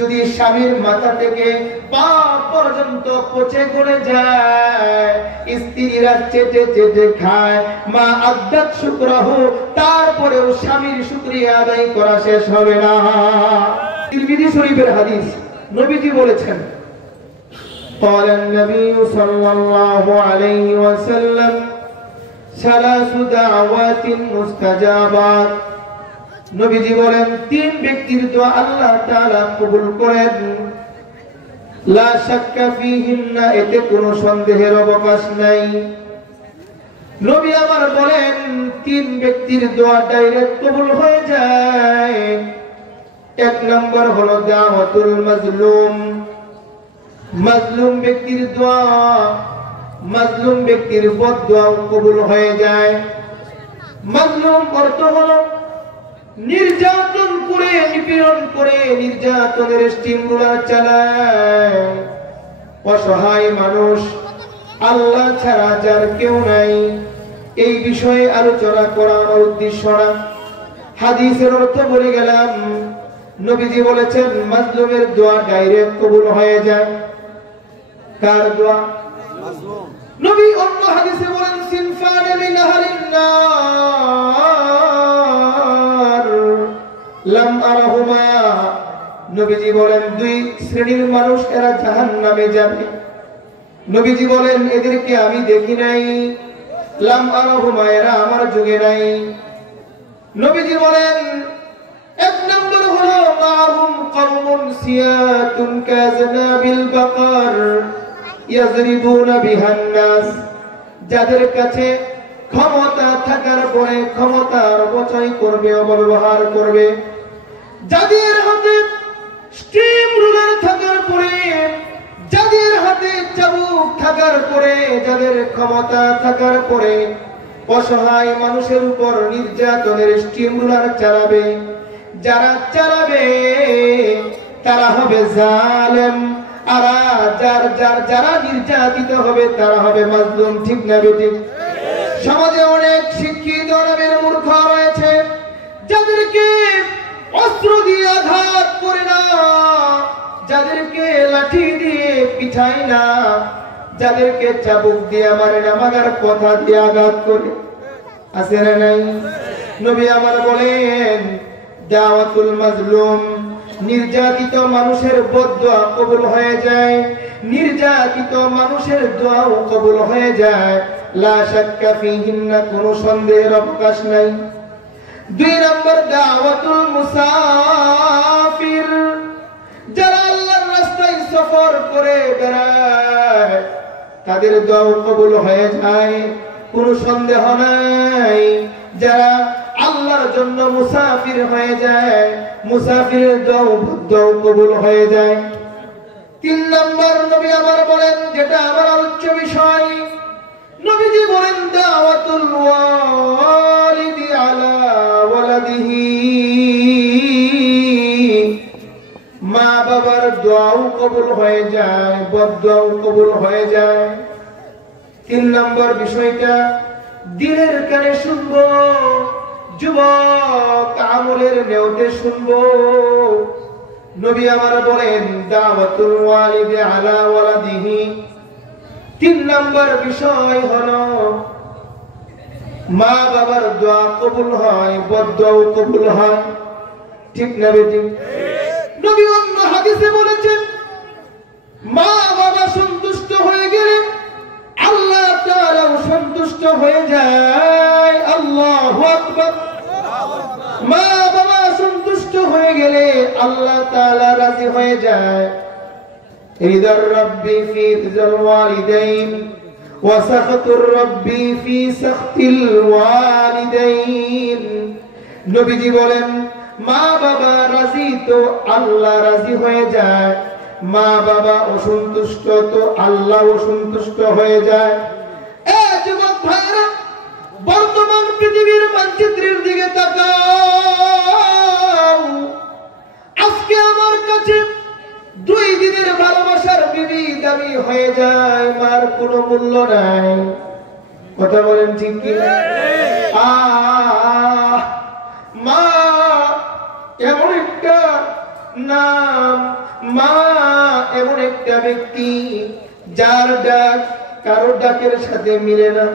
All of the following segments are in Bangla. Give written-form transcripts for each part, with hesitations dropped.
যদি স্বামীর মাথা থেকে পা পর্যন্ত পচে গড়ে যায়, স্ত্রীরা চেটে চেটে খায়, মা আদ্দাত শুকরাহু, তারপরেও স্বামীর শুকরিয়া আদায় করা শেষ হবে না। তিরমিজি শরীফের হাদিস, নবীজি বলেছেন, قال النبي صلى الله عليه وسلم ثلاث دعوات مستجابات। নবীজি বলেন, তিন ব্যক্তির দোয়া আল্লাহ তাআলা কবুল করেন, লা শাক্কা ফীহিন্না, এতে কোনো সন্দেহের অবকাশ নাই। নবী আমার বলেন, তিন ব্যক্তির দোয়া ডাইরেক্ট কবুল হয়ে যায়। এক নম্বর হলো দাওয়াতুল মাজলুম, মাজলুম ব্যক্তির দোয়া, মাজলুম ব্যক্তির বদদোয়া কবুল হয়ে যায়। মাজলুম অর্থ হলো নির্যাতন করে, নিপীড়ন করে, নির্যাতনের স্টিম রোলার চালায় অসহায় মানুষ, আল্লাহ ছাড়া যার কেউ নাই, এই বিষয়ে আলোচনা করা আমার উদ্দেশ্য না। হাদিসের অর্থ বলে গেলাম, নবীজি বলেছেন মাজলুমের দোয়া ডাইরেক্ট কবুল হয়ে যায়। কার দোয়া? নবী অন্য হাদিসে বলেন, সিনফানে মিন আহলিন নার লাম আরাহুমা, নবীজি বলেন দুই শ্রেণীর মানুষ, এরা জাহান্নামে যাবে। নবীজি বলেন, এদেরকে আমি দেখি নাই, লাম আরাহুমা, এরা আমার যুগে নাই। নবীজি বলেন, এক নম্বর হলো মাহুম কওমুন সিয়াতুন কাযনাবিল বাকার ইয়াজরিবুনা বিহান নাস, যাদের কাছে ক্ষমতা থাকার পরে ক্ষমতার অপচয় করবে, অপব্যবহার করবে। যাদের হাতে স্টিম রুলার থাকার পরে, যাদের হাতে চাবুক থাকার পরে, যাদের ক্ষমতা থাকার পরে অসহায় মানুষের উপর নির্যাতনের স্টিম রুলার চালাবে, যারা চালাবে তারা হবে জালেম, আর যারা নির্যাতিত হবে তারা হবে মাজলুম। ঠিক না বেঠিক? সমাজে অনেক শিক্ষিত নামের মূর্খ রয়েছে, যাদেরকে অস্ত্র দিয়ে আঘাত করে না, যাদেরকে লাঠি দিয়ে পিঠায় না, যাদেরকে চাবুক দিয়ে মারে না, মাগার কথা দিয়ে আঘাত করে। আছে না নাই? নবী আমার বলেন, দাওয়াতুল মাজলুম, নির্যাতিত মানুষের বদদোয়া কবুল হয়ে যায়, নির্যাতিত মানুষের দোয়াও কবুল হয়ে যায়, লা শাক্কা ফীহিন্না, কোনো সন্দেহের অবকাশ নাই। দুই নম্বর দাওয়াতুল মুসাফির, যারা আল্লাহর রাস্তায় সফর করে বেড়ায়, তাদের দোয়াও কবুল হয়ে যায়, কোনো সন্দেহ নাই। যারা আল্লাহর জন্য মুসাফির হয়ে যায়, মুসাফিরের দোয়া কবুল হয়ে যায়। তিন নম্বর নবী আমার বলেন, যেটা আমার আলোচ্য বিষয়, নবীজি বলেন দাওয়াতুল ওয়ালিদি আলা ওয়ালাদিহি, মা বাবার দোয়াও কবুল হয়ে যায়, বদদোয়াও কবুল হয়ে যায়। তিন নম্বর বিষয়টা দিনের কানে শুনবো, যুবক আমলের নেওতে শুনবো। নবী আমার বলেন দাওয়াতুল ওয়ালিদি আলা ওয়ালাদিহি, তিন নম্বর বিষয় হলো মা বাবার দোয়া কবুল হয়, বদদোয়াও কবুল হয়। ঠিক না বেঠিক? নবী অন্য হাদিসে বলেছেন, মা বাবা সন্তুষ্ট হয়ে গেলে আল্লাহ তাআলাও সন্তুষ্ট হয়ে যায়। আল্লাহু আকবার। মা বাবা সন্তুষ্ট হয়ে গেলে আল্লাহ তাআলা রাজি হয়ে যায়। রিদার রাব্বি ফি রিদাল ওয়ালিদাইন ওয়া সাখাতুর রাব্বি ফি সাখাতিল ওয়ালিদাইন। নবীজি বলেন, মা বাবা রাজি তো আল্লাহ রাজি হয়ে যায়, মা বাবা অসন্তুষ্ট তো আল্লাহ অসন্তুষ্ট হয়ে যায়। যুবক ভাইরা, বর্তমান পৃথিবীর মানচিত্রের দিকে তাকাও। আজকে আমার কাছে 2 দিনের ভালোবাসার বিবি দামি হয়ে যায়, মার কোনো মূল্য নাই। কথা বলেন ঠিক কি? মা এমন একটা নাম একটা ব্যক্তি যার ডাক কারো ডাকের সাথে মিলে না,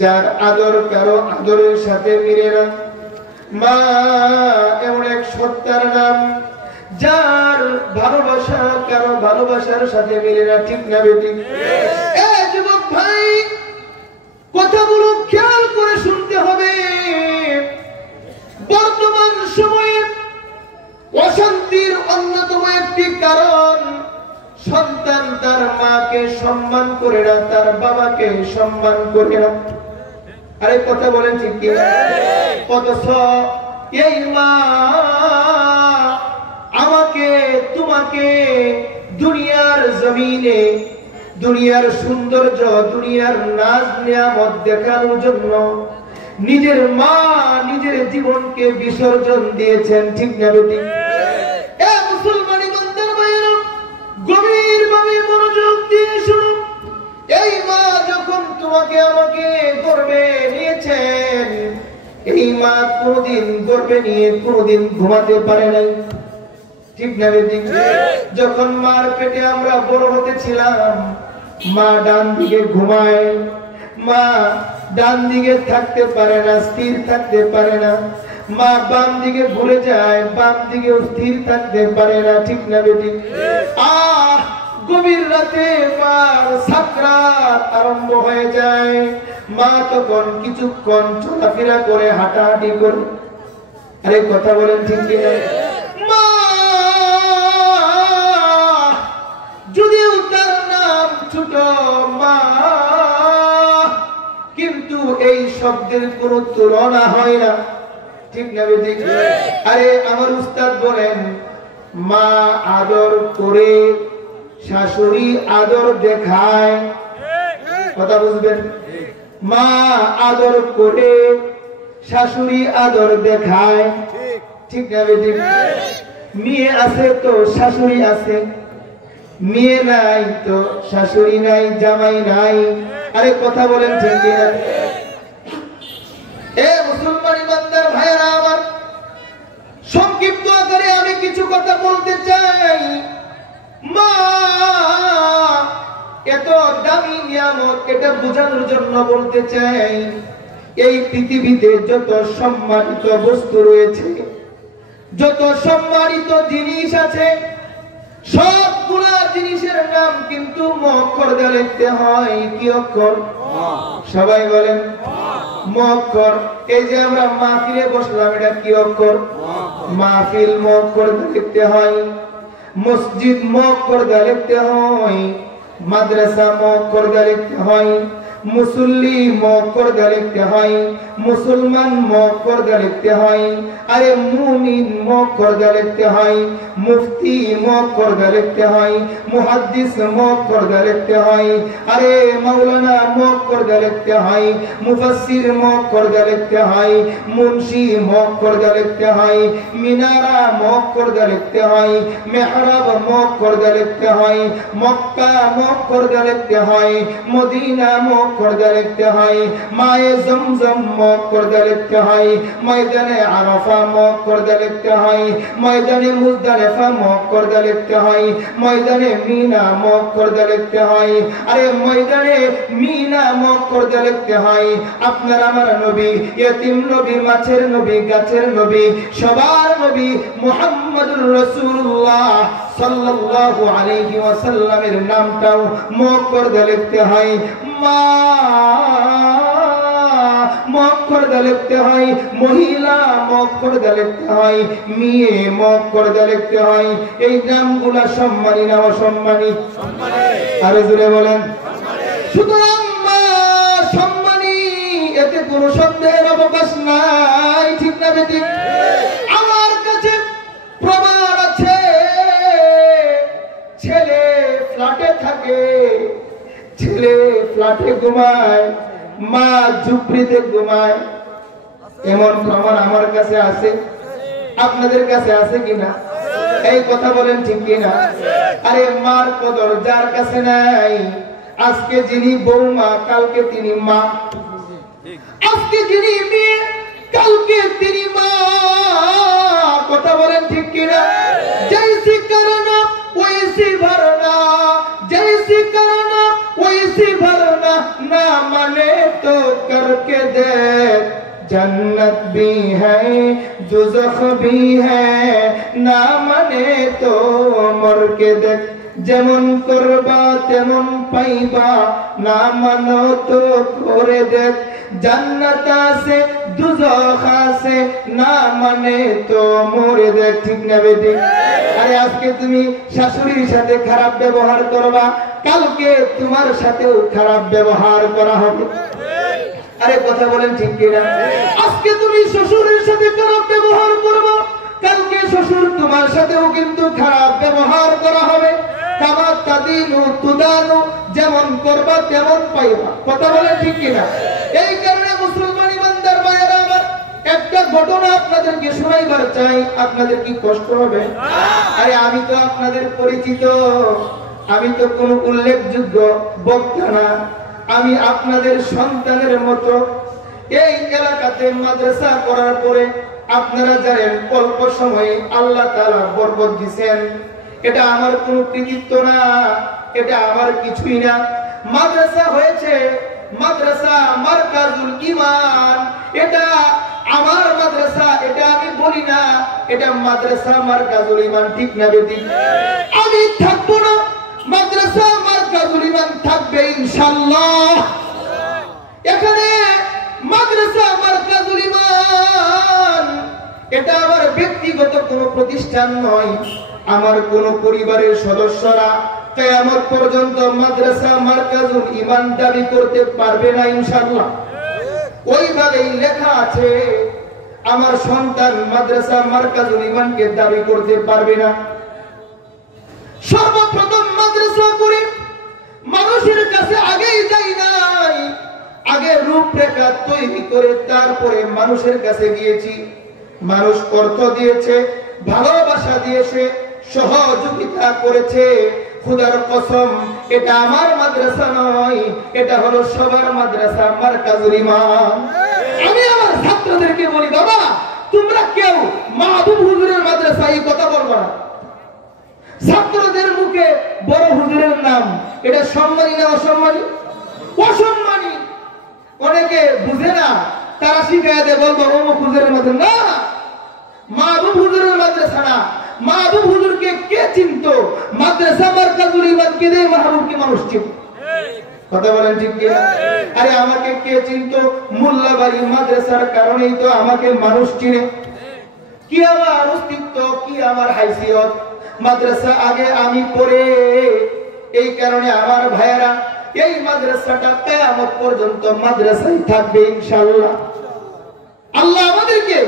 যার আদর কারো আদরের সাথে মিলে না। মা এমন এক সত্তার নাম যার ভালোবাসা কারো ভালোবাসার সাথে মিলে না, ঠিক না বেঠিক? যুবক ভাই, কথাগুলো খেয়াল করে শুনতে হবে। বর্তমান সময়ে অশান্তির অন্যতম একটি কারণ, সন্তান তার মাকে সম্মান করে না, তার বাবাকে সম্মান করে না। আরে কথা বলেন ঠিক কি? অথচ এই মা আমাকে তোমাকে দুনিয়ার জমিনে দুনিয়ার সৌন্দর্য, দুনিয়ার নাজ নিয়ামত দেখানোর জন্য নিজের মা নিজের জীবনকে বিসর্জন দিয়েছেন, ঠিক না বেঠিক? মুসলমানি বান্দার ভাইরা, গভীরভাবে মনোযোগ দিয়ে শুনুন। এই মা যখন তোমাকে আমাকে গর্ভে নিয়েছেন, এই মা কোনদিন গর্ভে নিয়ে কোনদিন ঘুমাতে পারে নাই, ঠিক না বেঠিক? যখন মার পেটে আমরা বড় হতেছিলাম, মা ডান দিকে ঘুমায়, মা ডান দিকে থাকতে পারে না, স্থির থাকতে পারে না। মা বাম দিকে ঘুরে যায়, বাম দিকে স্থির থাকতে পারে না, ঠিক না বেঠিক? গভীর রাতে মার সাকরাত আরম্ভ হয়ে যায়। মা তখন কিছুক্ষণ চলাফেরা করে, হাঁটাহাঁটি করে। আরে কথা বলেন ঠিক কিনা? মা যদিও তার নাম ছোট মা, কিন্তু এই শব্দের কোনো তুলনা হয় না, ঠিক না বেঠিক? আরে আমার উস্তাদ বলেন, মা আদর করে শাশুড়ি আদর দেখায়। কথা বুঝবেন? মা আদর করে শাশুড়ি আদর দেখায়, ঠিক না বেঠিক? মেয়ে আছে তো শাশুড়ি আছে, মেয়ে নাই তো শাশুড়ি নাই, জামাই নাই। আরে কথা বলেন ঠিক কিনা? মুসলমানি বান্দার ভাইরা আমার, সংক্ষিপ্ত আকারে আমি কিছু কথা বলতে চাই। মা এত দামি নিয়ামত, এটা বোঝানোর জন্য বলতে চাই। এই পৃথিবীতে যত সম্মানিত বস্তু রয়েছে, যত সম্মানিত জিনিস আছে, সবগুলা জিনিসের নাম কিন্তু ম অক্ষর দিয়ে লিখতে হয়। কি অক্ষর? সবাই বলেন ম অক্ষর। এই যে আমরা মাহফিলে বসলাম, এটা কি অক্ষর? মাহফিল ম অক্ষর দিয়ে লিখতে হয়। মসজিদ ম অক্ষর দিয়ে লিখতে হয়। মাদ্রাসা ম অক্ষর দিয়ে লিখতে হয়। মুসল্লি ম অক্ষর দিয়ে লিখতে হয়। মুসলমান ম অক্ষর দিয়ে লিখতে হয়। আরে মুমিন ম অক্ষর দিয়ে লিখতে হয়। মুফতি ম অক্ষর দিয়ে লিখতে হয়। মুহাদ্দিস ম অক্ষর দিয়ে লিখতে হয়। আরে মাওলানা ম অক্ষর দিয়ে লিখতে হয়। মুফাসসির ম অক্ষর দিয়ে লিখতে হয়। মুনশি ম অক্ষর দিয়ে লিখতে হয়। মিনারা ম অক্ষর দিয়ে লিখতে হয়। মেহরাব ম অক্ষর দিয়ে লিখতে হয়। মক্কা ম অক্ষর দিয়ে লিখতে হয়। মদিনা ম অক্ষর দিয়ে লিখতে হয়। মায়ে জমজম ম অক্ষর দিয়ে লিখতে হয়। ময়দানে আরাফা ম অক্ষর দিয়ে লিখতে হয়। ময়দানে মুজদালিফা ম অক্ষর দিয়ে লিখতে হয়। ময়দানে মিনা ম অক্ষর দিয়ে লিখতে হয়। আরে ময়দানে মিনা ম অক্ষর দিয়ে লিখতে হয়। আপনার আমার নবী, ইতিম নবী, মাছের নবী, গাছের নবী, সবার নবী মুহাম্মদুর রাসূলুল্লাহ সাল্লাল্লাহু আলাইহি ওয়াসাল্লামের নামটাও ম অক্ষর দিয়ে লিখতে হয়। মা ম অক্ষর দিয়ে লিখতে হয়। মহিলা ম অক্ষর দিয়ে লিখতে হয়। মেয়ে ম অক্ষর দিয়ে লিখতে হয়। এই নামগুলা সম্মানী না অসম্মানী? আরে জোরে বলেন। সুতরাং মা সম্মানী, এতে কোনো সন্দেহের অবকাশ নাই, ঠিক না বেঠিক? আমার কাছে প্রমাণ আছে। ছেলে ফ্ল্যাটে থাকে, ছেলে ফ্ল্যাটে ঘুমায়, মা ঝুপড়িতে ঘুমায়। এমন প্রমাণ আমার কাছে আছে, আপনাদের কাছে আছে কিনা? এই কথা বলেন ঠিক কিনা? আরে মার কদর যার কাছে নাই, আজকে যিনি বৌমা কালকে তিনি মা, আজকে যিনি মেয়ে কালকে তিনি মা। কথা বলেন ঠিক কিনা? जैसी करना वैसी वैसी भरना, जैसी करना वैसी भरना, ना माने तो करके देख। जन्नत भी है दोज़ख भी है, ना माने तो मर के देख। যেমন করবা তেমন পাইবা, না মানো তো করে দেখ। জান্নাত আছে দুজখ আছে, না মানে তো মরে দেখ। ঠিক না বেটি? আরে আজকে তুমি শাশুড়ির সাথে খারাপ ব্যবহার করবা, কালকে তোমার সাথেও খারাপ ব্যবহার করা হবে। আরে কথা বলেন ঠিক কিনা? আজকে তুমি শ্বশুরের সাথে খারাপ ব্যবহার করবা, কালকে শ্বশুর তোমার সাথেও কিন্তু খারাপ ব্যবহার করা হবে। কামা তাদিনু তুদানু, যেমন করবা তেমন পাইবা। কথা বলেন ঠিক কিনা? এই কারণে মুসলমান ইমানদার ভাইয়েরা আমার, একটা ঘটনা আপনাদেরকে শোনাইবার চাই। আপনাদের কি কষ্ট হবে? আরে আমি তো আপনাদের পরিচিত, আমি তো কোনো উল্লেখযোগ্য বক্তা না, আমি আপনাদের সন্তানের মতো। এই এলাকাতে মাদ্রাসা করার পরে আপনারা জানেন অল্প সময়ে আল্লাহ তাআলা বরকত দিয়েছেন। এটা আমার কোনো কৃতিত্ব না, এটা আমার কিছুই না। মাদ্রাসা হয়েছে, মাদ্রাসা মারকাজুল ঈমান, এটা আমার মাদ্রাসা, এটা আমি বলি না, এটা মাদ্রাসা মারকাজুল ঈমান। ঠিক না বেটি? আমি থাকবো না, মাদ্রাসা মারকাজুল ঈমান থাকবে ইনশাআল্লাহ। এখানে মাদ্রাসা মারকাজুল ঈমান এটা আমার ব্যক্তিগত কোনো প্রতিষ্ঠান নয়। আমার কোন পরিবারের সদস্যরা কিয়ামত পর্যন্ত মাদ্রাসা মারকাজুল ঈমান দাবি করতে পারবে না ইনশাআল্লাহ। ওইভাবেই লেখা আছে, আমার সন্তান মাদ্রাসা মারকাজুল ঈমানকে দাবি করতে পারবে না। সর্বপ্রথম মাদ্রাসা করে মানুষের কাছে আগেই যাই নাই, আগে রূপরেখা তৈরি করে তারপরে মানুষের কাছে গিয়েছি। মানুষ অর্থ দিয়েছে, ভালোবাসা দিয়েছে, সহযোগিতা করেছে। খুদার কসম, এটা আমার মাদ্রাসা নয়, এটা হলো সবার মাদ্রাসা মারকাজুল ঈমান। আমি আমার ছাত্রদেরকে বলি, বাবা তোমরা কেউ মাহবুব হুজুরের মাদ্রাসা এই কথা বলবা না। ছাত্রদের মুখে বড় হুজুরের নাম, এটা সম্মানী না অসম্মানী? অসম্মানী। অনেকে বুঝে না, তারা শিখায় দেয়, বলবো অমুক হুজুরের মাদ্রাসা না, মাহবুব হুজুরের মাদ্রাসা না। মাহবুব হুজুরকে কে চিনতো? মাদ্রাসা মারকাজুল ঈমান কে দেয়, মাহবুবকে মানুষ চিনত। কথা বলেন ঠিক কি? আরে আমাকে কে চিনতো? মোল্লাবাড়ি মাদ্রাসার কারণেই তো আমাকে মানুষ চিনে। কি আমার অস্তিত্ব, কি আমার হাইসিয়ত, মাদ্রাসা আগে আমি পড়ে। এই কারণে আমার ভাইয়েরা, এই মাদ্রাসাটা কিয়ামত পর্যন্ত মাদ্রাসায় থাকবে ইনশাআল্লাহ। আল্লাহ আমাদেরকে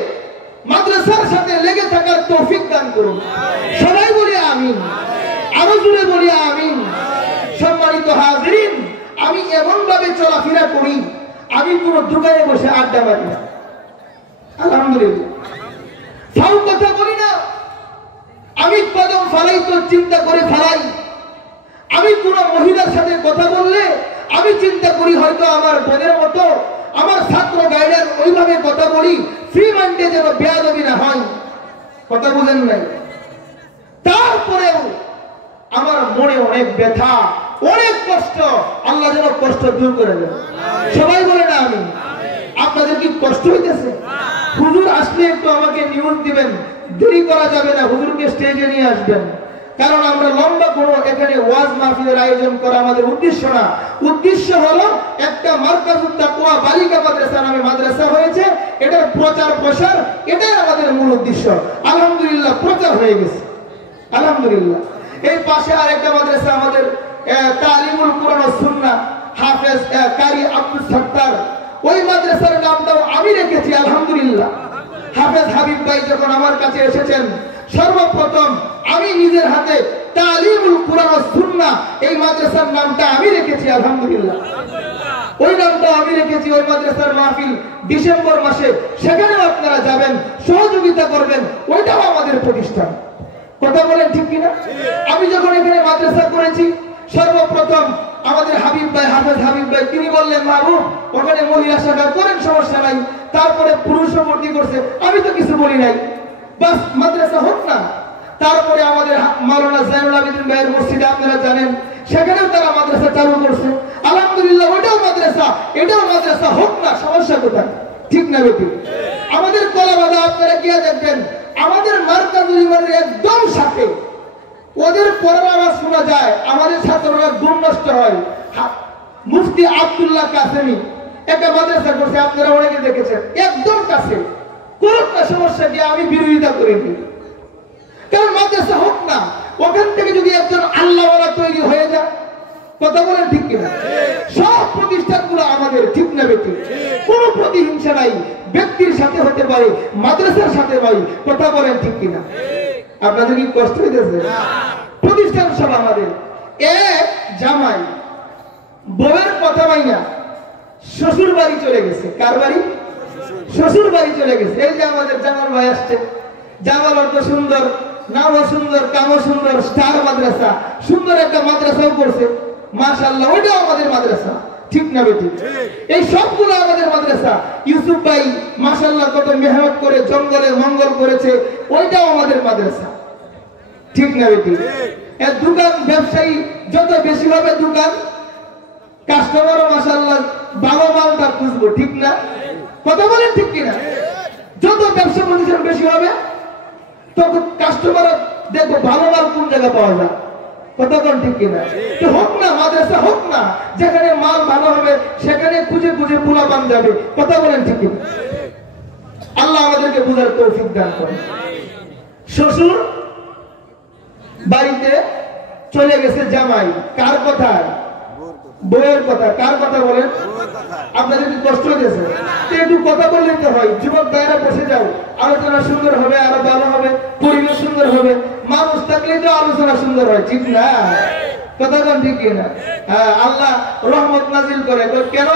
মাদ্রাসার সাথে লেগে থাকার তৌফিক দান করুন। সবাই বলি আমিন, আরো জোরে বলি আমিন। সম্মানিত হাজিরিন, আমি এমন ভাবে চলাফেরা করি, আমি কোনো দোকানে বসে আড্ডা মারি না, আলহামদুলিল্লাহ। ফাউ কথা বলি না, আমি কদম ফালাই তো চিন্তা করে ফালাই। আমি কোন মহিলার সাথে কথা বললে আমি চিন্তা করি হয়তো আমার বোনের মতো, আমার ছাত্র গাইডার ওইভাবে কথা বলি, ফ্রি মাইন্ডে যেন বেয়াদবি না হয়। কথা বুঝেন নাই? তারপরেও আমার মনে অনেক ব্যথা, অনেক কষ্ট। আল্লাহ যেন কষ্ট দূর করে দেন। সবাই বলে না আমি? আপনাদের কি কষ্ট হইতেছে? হুজুর আসলে একটু আমাকে নিউজ দিবেন, দেরি করা যাবে না, হুজুরকে স্টেজে নিয়ে আসবেন। কারণ আমরা লম্বা কোনো এখানে ওয়াজ মাহফিলের আয়োজন করা আমাদের উদ্দেশ্য না। উদ্দেশ্য হলো একটা মারকাজুত তাকওয়া বালিকা মাদ্রাসা নামে মাদ্রাসা হয়েছে, এটার প্রচার প্রসার, এটাই আমাদের মূল উদ্দেশ্য। আলহামদুলিল্লাহ প্রচার হয়ে গেছে, আলহামদুলিল্লাহ। এই পাশে আরেকটা মাদ্রাসা আমাদের তালিমুল কুরআন ওয়াস সুন্নাহ, হাফেজ কারি আব্দুল সত্তার, ওই মাদ্রাসার নামটাও আমি রেখেছি আলহামদুলিল্লাহ। হাফেজ হাবিব ভাই যখন আমার কাছে এসেছেন, সর্বপ্রথম আমি নিজের হাতে তালিমুল কুরআন ওয়াস সুন্নাহ এই মাদ্রাসার নামটা আমি রেখেছি আলহামদুলিল্লাহ। ওই নামটা আমি রেখেছি। ওই মাদ্রাসার মাহফিল ডিসেম্বর মাসে, সেখানেও আপনারা যাবেন, সহযোগিতা করবেন, ওইটাও আমাদের প্রতিষ্ঠান। কথা বলেন ঠিক কিনা? আমি যখন এখানে মাদ্রাসা করেছি, সর্বপ্রথম আমাদের হাবিব ভাই, হাফেজ হাবিব ভাই, তিনি বললেন মাহবুব ওখানে মহিলা শাখা করেন, সমস্যা নাই। তারপরে পুরুষও ভর্তি করছে, আমি তো কিছু বলি নাই, বাস মাদ্রাসা হোক না। তারপরে আমাদের মাওলানা জাইনুল আবেদিন ভাইয়ের মসজিদে আপনারা জানেন সেখানেও তারা মাদ্রাসা চালু করছে। আলহামদুলিল্লাহ, ওইটাও মাদ্রাসা, এটাও মাদ্রাসা, হোক না, সমস্যা কোথায়? ঠিক না বেটি? আমাদের কলাবাদা আপনারা গিয়ে দেখবেন, আমাদের মার্কাজুল ইমানের একদম সাথে ওদের পড়ার আওয়াজ শোনা যায়, আমাদের ছাত্ররা ঘুম নষ্ট হয়। মুফতি আব্দুল্লাহ কাসেমি একটা মাদ্রাসা করছে, আপনারা অনেকে দেখেছেন, একদম কাছে। কোন সমস্যা কি? আমি বিরোধিতা করিনি, কারণ মাদ্রাসা হোক না, ওখান থেকে যদি একজন আল্লাহওয়ালা তৈরি হয়ে যায়, কথা বলেন ঠিক কিনা? সব প্রতিষ্ঠানগুলো আমাদের, ঠিক না বেটি? কোন প্রতিহিংসা নাই, ব্যক্তির সাথে হতে পারে, মাদ্রাসার সাথে ভাই, কথা বলেন ঠিক কিনা? আপনাদের কি কষ্ট হইতেছে? প্রতিষ্ঠান সব আমাদের। এক জামাই বউয়ের কথা মাইনা শ্বশুর বাড়ি চলে গেছে। কার বাড়ি? শ্বশুর বাড়ি চলে গেছে। এই যে আমাদের জামাল ভাই আসছে, জামাল অর্থ সুন্দর, নামও সুন্দর, কামও সুন্দর, স্টার মাদ্রাসা, সুন্দর একটা মাদ্রাসাও করছে, মাশাআল্লাহ, ওইটাও আমাদের মাদ্রাসা, ঠিক না বেটি? এই সবগুলো আমাদের মাদ্রাসা। ইউসুফ ভাই মাশাআল্লাহ কত মেহনত করে জঙ্গলে মঙ্গল করেছে, ওইটাও আমাদের মাদ্রাসা, ঠিক না বেটি? এর দোকান ব্যবসায়ী যত বেশি হবে দোকান, কাস্টমারও মাশাআল্লাহ বাবা মালটা খুঁজবো, ঠিক না? কথা বলেন ঠিক কিনা? যত ব্যবসা প্রতিষ্ঠান বেশি হবে তত কাস্টমার দেখবো ভালো মাল কোন জায়গায় পাওয়া যায়, কথা বলেন ঠিক কিনা? তো হোক না মাদ্রাসা, হোক না, যেখানে মাল ভালো হবে সেখানে খুঁজে খুঁজে পোলাপান যাবে, কথা বলেন ঠিক কিনা? আল্লাহ আমাদেরকে বুঝার তৌফিক দান করেন। শ্বশুর বাড়িতে চলে গেছে জামাই, কার কথা? বউয়ের কথা। কার কথা বলেন? আপনাদের কি কষ্ট হয়েছে? একটু কথা বললেই তো হয়। যুবক ভাইরা বসে যাও, আলোচনা সুন্দর হবে, আরো ভালো হবে, পরিবেশ সুন্দর হবে, মানুষ থাকলেই তো আলোচনা সুন্দর হয়, ঠিক না? কথা বলেন ঠিক না? হ্যাঁ, আল্লাহ রহমত নাজিল করে। কেন?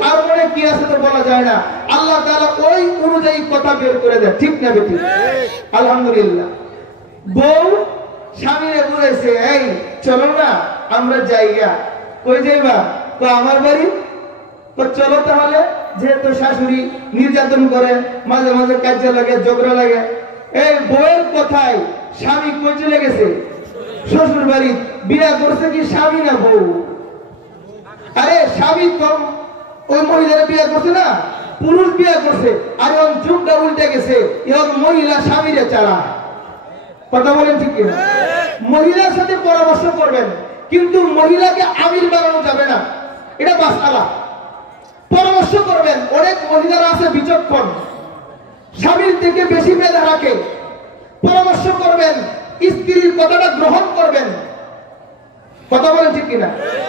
কার মনে কি আছে তো বলা যায় না, আল্লাহ তাআলা ওই অনুযায়ী কথা বের করে দেয়, ঠিক না বেটি? আলহামদুলিল্লাহ। বউ স্বামীরে বলেছে, এই চলো না আমরা যাইগা। কই যাইবা? তো আমার বাড়ি। তো চলো তাহলে। যেহেতু শাশুড়ি নির্যাতন করে, মাঝে মাঝে কাজে লাগে, ঝগড়া লাগে, এই বউয়ের কথায় স্বামী কই চলে গেছে? শ্বশুর বাড়ি। বিয়ে করছে কি স্বামী না বউ? আরে স্বামী তো ওই মহিলার বিয়ে করছে না, পুরুষ বিয়ে করছে। আর এখন যুগটা উল্টে গেছে, এখন মহিলা স্বামীরে চালা, কথা বলেন ঠিক কিনা? মহিলার সাথে পরামর্শ করবেন, কিন্তু মহিলাকে আমির বানানো যাবে না, এটা মাসআলা। পরামর্শ করবেন। অনেক মহিলারা আছে বিচক্ষণ, স্বামীর থেকে বেশি মেধা রাখে, পরামর্শ করবেন, স্ত্রীর কথাটা গ্রহণ করবেন, কথা বলেন ঠিক কিনা?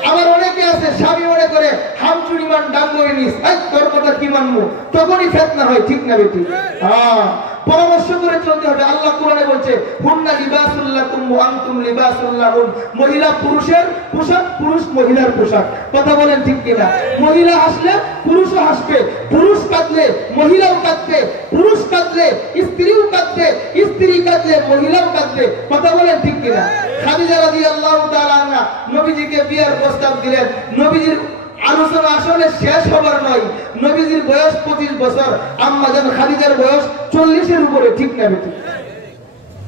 আবার অনেকে আছে স্বামী মনে করে হামচুরি মান ডাঙ্গরি নিস, তোর কথা কি মানবো, তখনই ফিতনা হয়, ঠিক না বেটি? হ্যাঁ, পরামর্শ করে চলতে হবে। আল্লাহ কোরআনে বলছে, হুন্না লিবাসুল লাকুম ওয়া আনতুম লিবাসুল লাহুন। মহিলা পুরুষের পোশাক, পুরুষ মহিলার পোশাক, কথা বলেন ঠিক কিনা? মহিলা হাসলে পুরুষও হাসবে, পুরুষ কাঁদলে মহিলাও কাঁদবে, পুরুষ কাঁদলে স্ত্রীও কাঁদবে, স্ত্রী কাঁদলে মহিলাও কাঁদবে, কথা বলেন ঠিক কিনা? খাদিজা রাদিয়াল্লাহু তাআলা আনহা নবীজিকে বিয়ার প্রস্তাব দিলেন। নবীজির আলোচনা আসলে শেষ হবার নয়, নবীজির বয়স 25 বছর, আম্মা জান খাদিজার বয়স 40-এর উপরে, ঠিক না বেটি?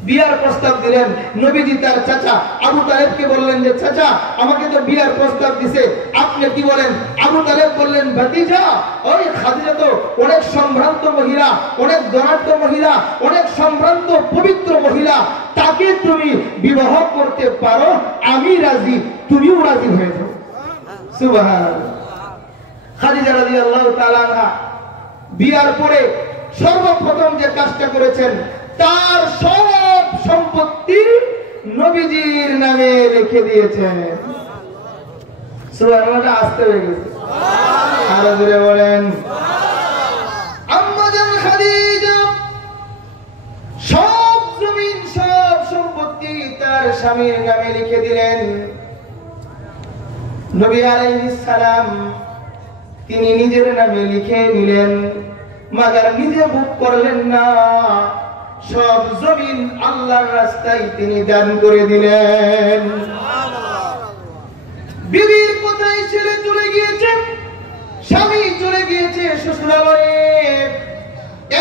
বিয়ার প্রস্তাব দিলেন। নবীজি তার চাচা আবু তালেবকে বললেন যে, চাচা আমাকে তো বিয়ার প্রস্তাব দিছে, আপনি কি বলেন? আবু তালেব বললেন, ভাতিজা, ওই খাদিজা তো অনেক সম্ভ্রান্ত মহিলা, অনেক ধনাঢ্য মহিলা, অনেক সম্ভ্রান্ত পবিত্র মহিলা, তাকে তুমি বিবাহ করতে পারো, আমি রাজি, তুমিও রাজি হয়ে যাও। সুবহানাল্লাহ। খাদিজা রাদিয়াল্লাহু তাআলা আনহা বিয়ার পরে সর্বপ্রথম যে কাজটা করেছেন, তার সব সম্পত্তি নবীজির নামে লিখে দিয়েছেন। সুবহানাল্লাহ। আসতে হয়ে গেছে, আরো জোরে বলেন। আম্মা জান খাদিজা সব জমিন, সব সম্পত্তি তার স্বামীর নামে লিখে দিলেন। নবী আলাইহিস সালাম তিনি নিজের নামে লিখে নিলেন, মাগার নিজে ভোগ করলেন না, সব জমিন আল্লাহর রাস্তায় তিনি দান করে দিলেন। বিবির কোথায় ছেলে চলে গিয়েছে, স্বামী চলে গিয়েছে শ্বশুরালয়ে।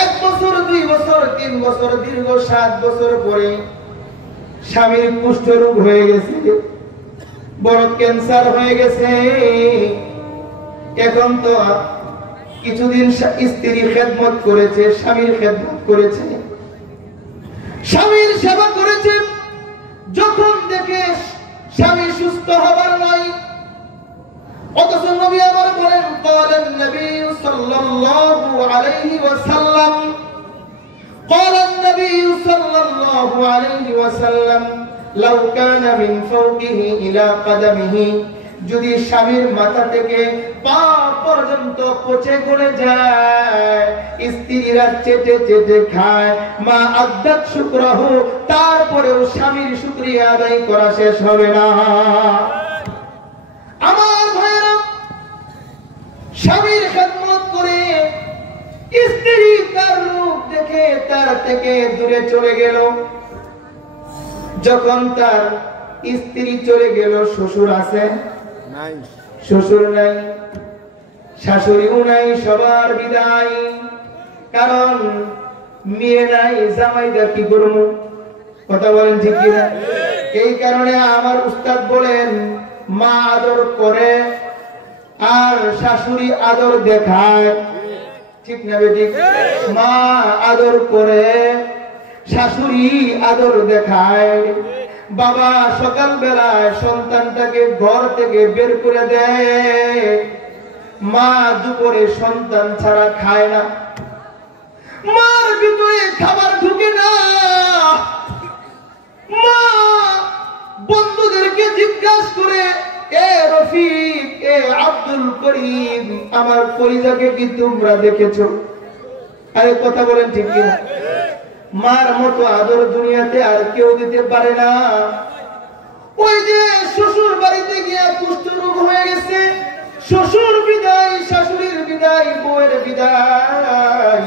1 বছর, 2 বছর, 3 বছর, দীর্ঘ 7 বছর পরে স্বামীর কুষ্ঠরোগ হয়ে গেছে, বড় ক্যান্সার হয়ে গেছে। এখন তো কিছুদিন স্ত্রী খেদমত করেছে, স্বামীর খেদমত করেছে, স্বামীর সেবা করেছে। যখন দেখে স্বামী সুস্থ হবার নয়, অথচ নবী আমার বলেন, قال النبي صلى الله عليه وسلم قال النبي صلى الله عليه وسلم لو كان من فوقه إلى قدمه, যদি স্বামীর মাথা থেকে পা পর্যন্ত পচে গলে যায়, স্ত্রীরা চেটে চেটে খায়, মা আদ্দাত শুকরাহু, তারপরেও স্বামীর শুকরিয়া আদায় করা শেষ হবে না। আমার ভাইরা, স্বামীর খেদমত করে স্ত্রী তার রূপ দেখে তার থেকে দূরে চলে গেল। যখন তার স্ত্রী চলে গেল, শ্বশুর আছে নাই? শ্বশুর নাই, শাশুড়িও নাই, সবার বিদায়। কারণ মেয়ে নাই, জামাইদা কি করব? কথা বলেন ঠিক কিনা? এই কারণে আমার উস্তাদ বলেন, মা আদর করে আর শাশুড়ি আদর দেখায়, ঠিক না বেঠিক? মা আদর করে, শাশুড়ি আদর দেখায়। বাবা সকাল বেলায় সন্তানটাকে ঘর থেকে বের করে দেয়, মা দুপুরে সন্তান ছাড়া খায় না, মার ভিতরে খাবার ঢুকে না। মা বন্ধুদেরকে জিজ্ঞাসা করে, এ রফিক, এ আব্দুল করিম, আমার কলিজাকে কি তোমরা দেখেছো? আরে কথা বলেন ঠিক কিনা? মার মতো আদর দুনিয়াতে আর কেউ দিতে পারে না। ওই যে শ্বশুর বাড়িতে গিয়ে কুষ্ঠরোগ হয়ে গেছে, শ্বশুর বিদায়, শাশুড়ির বিদায়, বউয়ের বিদায়।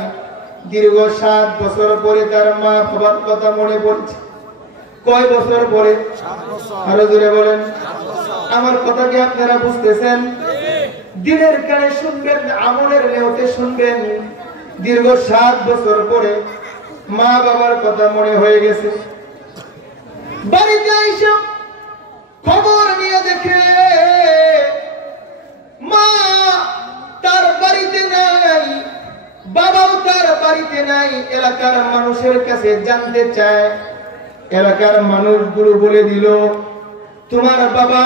দীর্ঘ 7 বছর পরে তার মা বাবার কথা মনে পড়ছে। কয় বছর পরে? 7 বছর। আরো জোরে বলেন। আমার কথা কি আপনারা বুঝতেছেন? দিনের কানে শুনবেন, আমলের নেওতে শুনবেন। দীর্ঘ 7 বছর পরে মা বাবার কথা মনে হয়ে গেছে। বাড়িতে এসে খবর নিয়ে দেখে মা তার বাড়িতে নাই, বাবাও তার বাড়িতে নাই। এলাকার মানুষের কাছে জানতে চায়, এলাকার মানুষগুলো বলে দিল, তোমার বাবা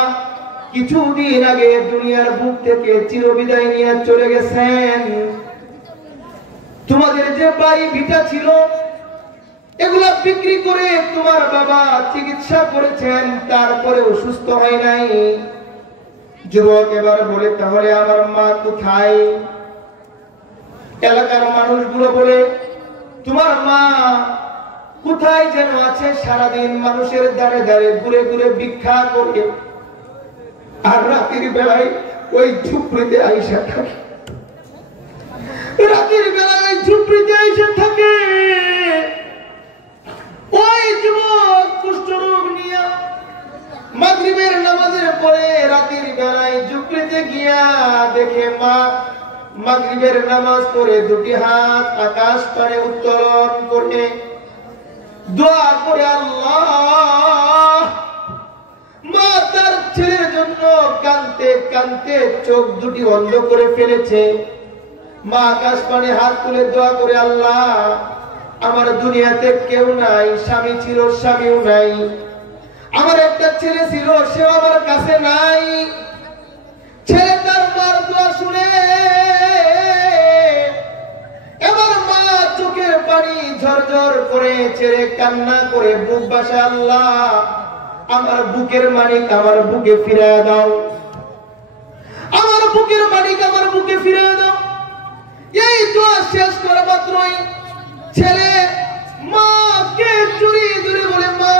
কিছুদিন আগে দুনিয়ার বুক থেকে চিরবিদায় নিয়ে চলে গেছেন। তোমাদের যে বাড়ি ভিটা ছিল, এগুলা বিক্রি করে তোমার বাবা চিকিৎসা করেছেন, তারপরেও সুস্থ হয় নাই। যুবক এবার বলে, তাহলে আমার মা কোথায়? এলাকার মানুষগুলো বলে, তোমার মা কোথায় যেন আছে, সারাদিন মানুষের দ্বারে দ্বারে ঘুরে ঘুরে ভিক্ষা করে, আর রাতের বেলায় ওই ঝুপড়িতে আইসা থাকে। রাতের বেলায় ওই ঝুপড়িতে আইসা থাকে। ওই যুবক কুষ্ঠরোগ নিয়ে মাগরিবের নামাজের পরে রাতের বেলায় ঝুপড়িতে গিয়া দেখে মা মাগরিবের নামাজ পড়ে দুটি হাত আকাশ পানে উত্তোলন করে দোয়া করে, আল্লাহ। মা তার ছেলের জন্য কাঁদতে কাঁদতে চোখ দুটি বন্ধ করে ফেলেছে। মা আকাশ পানে হাত তুলে দোয়া করে, আল্লাহ, আমার দুনিয়াতে কেউ নাই, স্বামী ছিল স্বামীও নাই, আমার একটা ছেলে ছিল সেও আমার কাছে নাই। ছেলে তার মার দোয়া শুনে এবার মা চোখের পানি ঝরঝর করে ছেড়ে কান্না করে বুক বাসা, আল্লাহ, আমার বুকের মালিক আমার বুকে ফিরিয়ে দাও, আমার বুকের মালিক আমার বুকে ফিরিয়ে দাও। এই দোয়া শেষ করা মাত্রই ছেলে মাকে জড়িয়ে ধরে বলে, মা,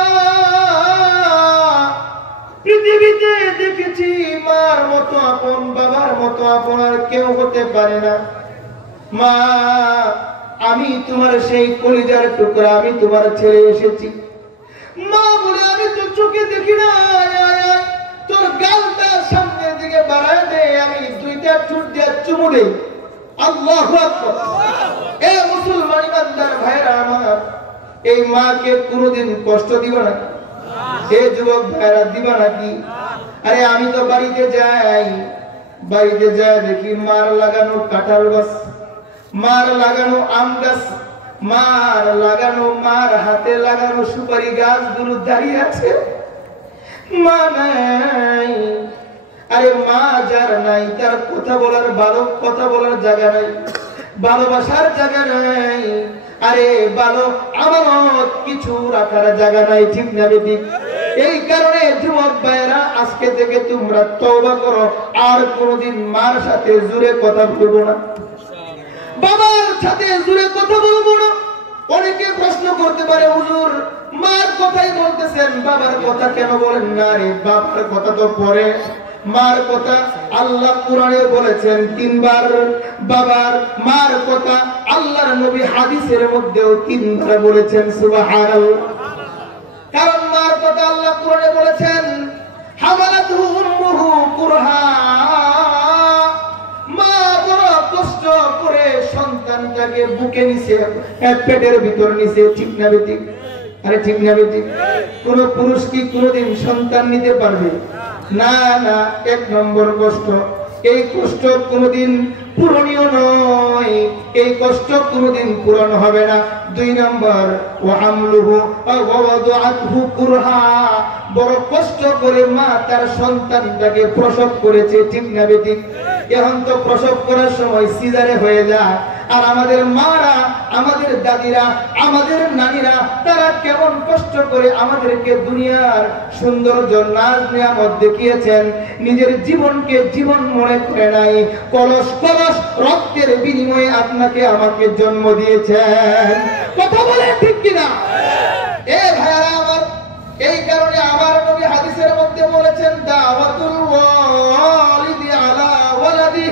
পৃথিবীতে দেখেছি মার মতো আপন, বাবার মতো আপন আর কেউ হতে পারে না। মা, আমি তোমার সেই কলিজার টুকরা, আমি তোমার ছেলে এসেছি। মা বলে, আমি তো চোখে দেখি না, তোর গালটা সামনের দিকে বাড়ায় দে, আমি 2টা ঠোঁট দিয়ে চুমু দেই। আল্লাহু আকবার। এ মুসলমান ইমানদার ভাইরা আমার, এই মাকে কোনোদিন কষ্ট দিবা না। এ যুবক ভাইরা দিবা নাকি? আরে আমি তো বাড়িতে যাই দেখি মার লাগানো কাঁঠাল গাছ, মার লাগানো আম গাছ, মার হাতে লাগানো সুপারি গাছগুলো দাঁড়িয়ে আছে, মা নাই। আরে মা যার নাই তার কথা বলার কথা বলার জায়গা নাই, ভালোবাসার জায়গা নাই। আরে বালক আমানত কিছু রাখার জায়গা নাই, ঠিক না ঠিক? এই কারণে যুবক ভাইরা আজকে থেকে তোমরা তওবা করো, আর কোনোদিন মার সাথে জোরে কথা বলবো না, বাবার সাথে জোরে কথা বলবো না। অনেকে প্রশ্ন করতে পারে, হুজুর মার কথাই বলতেছেন, বাবার কথা কেন বলেন না? রে বাবার কথা তো পরে, মার কথা আল্লাহ কোরআনে বলেছেন 3 বার, বাবার মার কথা আল্লাহর নবী হাদিসের মধ্যেও 3 বার বলেছেন। সুবহানাল্লাহ। কারণ মার কথা আল্লাহ কোরআনে বলেছেন হামালাতহু উম্মুহু কুরহা, মা বড় কষ্ট করে সন্তানটাকে বুকে নিছে, পেটের ভিতর নিছে, ঠিক না বেঠিক? আরে ঠিক না বেঠিক? কোন পুরুষ কি কোনদিন সন্তান নিতে পারবে? না না, 1 নম্বর কষ্ট, এই কষ্ট কোনদিন পূরণীয় নয়, এই কষ্ট কোনদিন পূরণ হবে না। 2 নম্বর ওয়াহামলুহু ওয়া ওয়াদাআতহু কুরহা, বড় কষ্ট করে মা তার সন্তানটাকে প্রসব করেছে, ঠিক না বেঠিক? এখন তো প্রসব করার সময় সিজারে হয়ে যায়, আর আমাদের মারা, আমাদের দাদিরা, আমাদের নানীরা তারা কেমন কষ্ট করে আমাদেরকে দুনিয়ার সৌন্দর্য নাজ নিয়ামত দেখিয়েছেন, নিজের জীবনকে জীবন মনে করে নাই, কলস কলস রক্তের বিনিময়ে আপনাকে আমাকে জন্ম দিয়েছেন। কথা বলেন ঠিক কিনা? এ ভাইরা আমার, এই কারণে আমার নবী হাদিসের মধ্যে বলেছেন দাওয়াতুল ওয়ালিদি আলা ওয়ালাদি,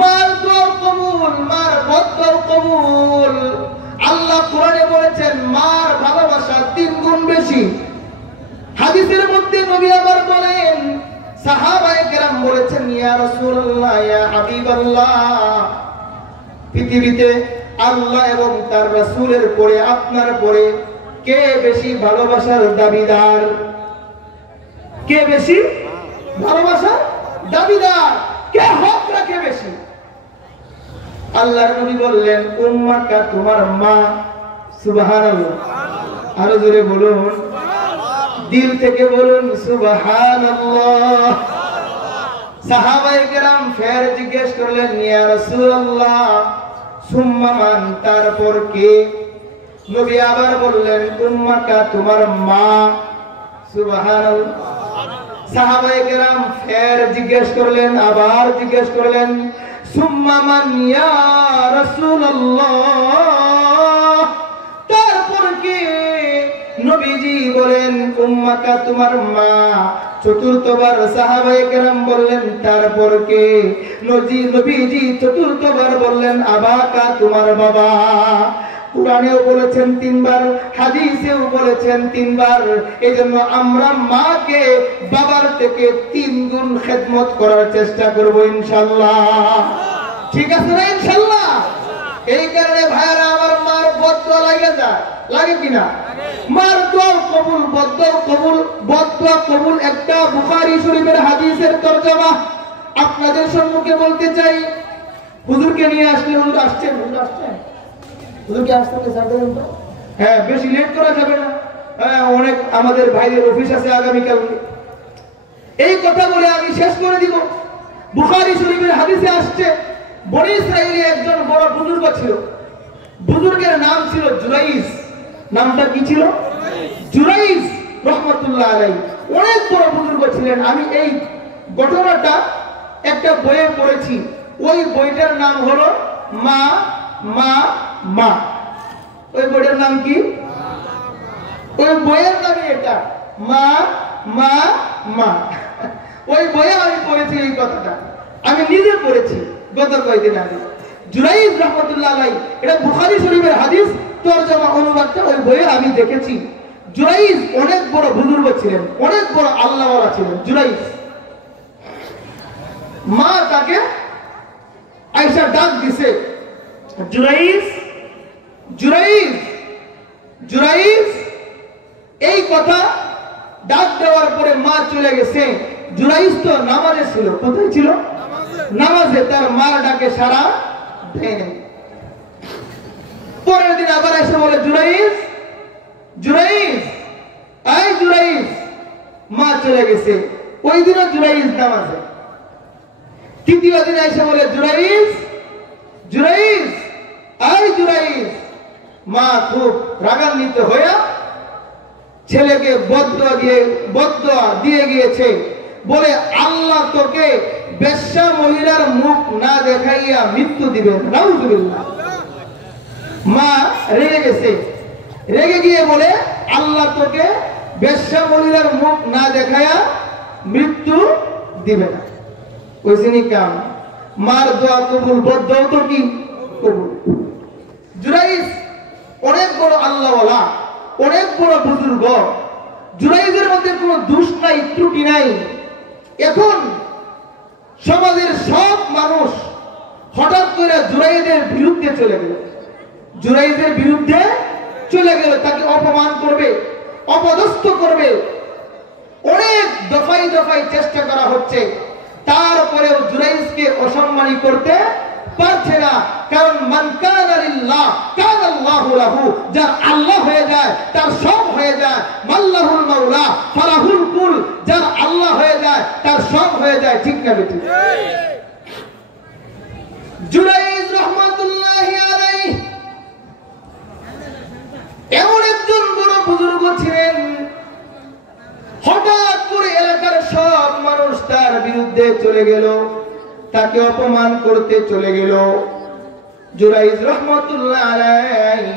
মার দোয়া কবুল, মার বদদোয়া কবুল। আল্লাহ কোরআনে বলেছেন মার ভালোবাসা 3 গুণ বেশি। হাদিসের মধ্যে নবী আবার বলেন, সাহাবায়ে কেরাম বলেছেন ইয়া রাসূলুল্লাহ, ইয়া হাবিবাল্লাহ, পৃথিবীতে আল্লাহ এবং তার রাসূলের পরে, আপনার পরে কে বেশি ভালোবাসার দাবিদার? কে বেশি ভালোবাসার দাবিদার? কে হক রাখে বেশি? আল্লাহর নবী বললেন উম্মাকা, তোমার মা। সুবহানাল্লাহ। আরো জোরে বলুন, দিল থেকে বলুন সুবহানাল্লাহ। সাহাবায়ে কেরাম ফের জিজ্ঞেস করলেন ইয়া রাসূলুল্লাহ সুম্মা মান, তারপর কে? নবী আবার বললেন উম্মাকা, তোমার মা। সুবহানাল্লাহ। সাহাবায়ে কেরাম ফের জিজ্ঞেস করলেন, আবার জিজ্ঞেস করলেন সুম্মা মান ইয়া রাসূলুল্লাহ, তারপর কে? নবীজি বলেন উম্মাকা, তোমার মা। চতুর্থবার সাহাবায়ে কেরাম বললেন তারপর কে? নবীজি চতুর্থবার বললেন আবাকা, তোমার বাবা। কুরআনেও বলেছেন 3 বার, হাদিসেও বলেছেন 3 বার। এজন্য আমরা মাকে বাবার থেকে 3 গুণ খেদমত করার চেষ্টা করব ইনশাআল্লাহ। ঠিক আছে না ইনশাআল্লাহ? এই কারণে ভাইরা আমার, মার বদদোয়া লাগে কিনা? মার দোয়া কবুল, বদদোয়া কবুল। বদদোয়া কবুল একটা বুখারী শরীফের হাদিসের তরজমা আপনাদের সম্মুখে বলতে চাই। হুজুরকে নিয়ে আসলে, হুজুর আসছেন, হুজুরকে আসতে হবে। হ্যাঁ, বেশি লেট করা যাবে না। হ্যাঁ, অনেক আমাদের ভাইদের অফিস আছে আগামীকাল। এই কথা বলে আমি শেষ করে দিব। বুখারী শরীফের হাদিসে আসছে, বনী ইসরাইলে একজন বড় বুজুর্গ ছিল। বুজুর্গের নাম ছিল জুরাইজ। নামটা কি ছিল? জুরাইজ রাহমাতুল্লাহ আলাইহি। অনেক বড় বুজুর্গ ছিলেন। আমি এই ঘটনাটা একটা বইয়ে পড়েছি। ওই বইটার নাম হলো মা মা মা। ওই বইটার নাম কি? ওই বইয়ের নামই এটা, মা মা মা। ওই বইয়ে আমি পড়েছি এই কথাটা, আমি নিজে পড়েছি গত কয়েকদিন আগে। জুরাইজ রাহমাতুল্লাহ আলাইহি, এটা বুখারী শরীফের হাদিস তরজমা অনুবাদটা ওই বইয়ে আমি দেখেছি। জুরাইজ অনেক বড় বুজুর্গ ছিলেন, অনেক বড় আল্লাহওয়ালা ছিলেন জুরাইজ। মা তাকে আয়েশা ডাক দিছে, জুরাইজ জুরাইজ জুরাইজ। এই কথা ডাক দেওয়ার পরে মা চলে গেছে। জুরাইজ তো নামাজে ছিল। কোথায় ছিল? নামাজে। তার মার ডাকে সাড়া দেয় নাই। পরের দিন আবার এসে বলে, জুরাইজ, জুরাইজ, আই জুরাইজ। মা চলে গেছে। ওই দিনও জুরাইজ নামাজে। তৃতীয় দিন এসে বলে, জুরাইজ, জুরাইজ, আই জুরাইজ। মা খুব রাগান্বিত হয়ে ছেলেকে বদদুয়া দিয়ে গিয়েছে, বলে আল্লাহ তোকে বেশ্যা মহিলার মুখ না দেখাইয়া মৃত্যু দিবেন। নাউযুবিল্লাহ। মা রেগে গেছে। রেগে গিয়ে বলে আল্লাহ তোকে বেশ্যা মহিলার মুখ না দেখাইয়া মৃত্যু দিবে না। ওইসিনি কাম। মার দোয়া কবুল, বদদুয়া তো কি কবুল। জুরাইজ অনেক বড় আল্লাহওয়ালা, অনেক বড় বুজুর্গ। জুরাইজের মধ্যে কোনো দোষ নাই, ত্রুটি নাই। এখন সমাজের সব মানুষ হঠাৎ করে জুরাইজের বিরুদ্ধে চলে গেল। জুরাইজের বিরুদ্ধে চলে গেল, তাকে অপমান করবে, অপদস্থ করবে। অনেক দফায় দফায় চেষ্টা করা হচ্ছে, তারপরেও জুরাইজকে অসম্মানী করতে পারছে না। কারণ মান কানা লিল্লাহ কানা আল্লাহু লাহু। যার আল্লাহ হয়ে যায় তার সব হয়ে যায়। মাল্লাহুল মাওলা ফালাহুল কুল। যার আল্লাহ হয়ে যায় তার সব হয়ে যায়। ঠিক না বেটি? জুরাইজ রাহমাতুল্লাহি আলাইহি এমন একজন বড় বুজুর্গ ছিলেন, হঠাৎ করে এলাকার সব মানুষ তার বিরুদ্ধে চলে গেল, তাকে অপমান করতে চলে গেল। জুরাইজ রাহমাতুল্লাহ আলাইহি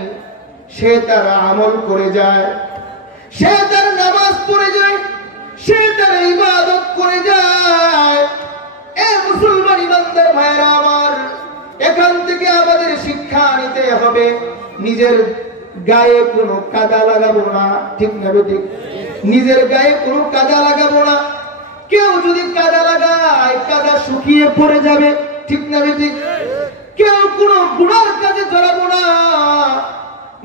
সে তার আমল করে যায়, সে তার নামাজ পড়ে যায়, সে তার ইবাদত করে যায়। এ মুসলমান ইমানদার ভাইরা আমার, এখান থেকে আমাদের শিক্ষা নিতে হবে, নিজের গায়ে কোনো কাদা লাগাবো না। ঠিক না বেঠিক? নিজের গায়ে কোনো কাদা লাগাবো না। কেউ যদি কাদা লাগায়, কাদা শুকিয়ে পড়ে যাবে। ঠিক না বেঠিক? কেউ কোনো গুনার কাজে জড়াবো না।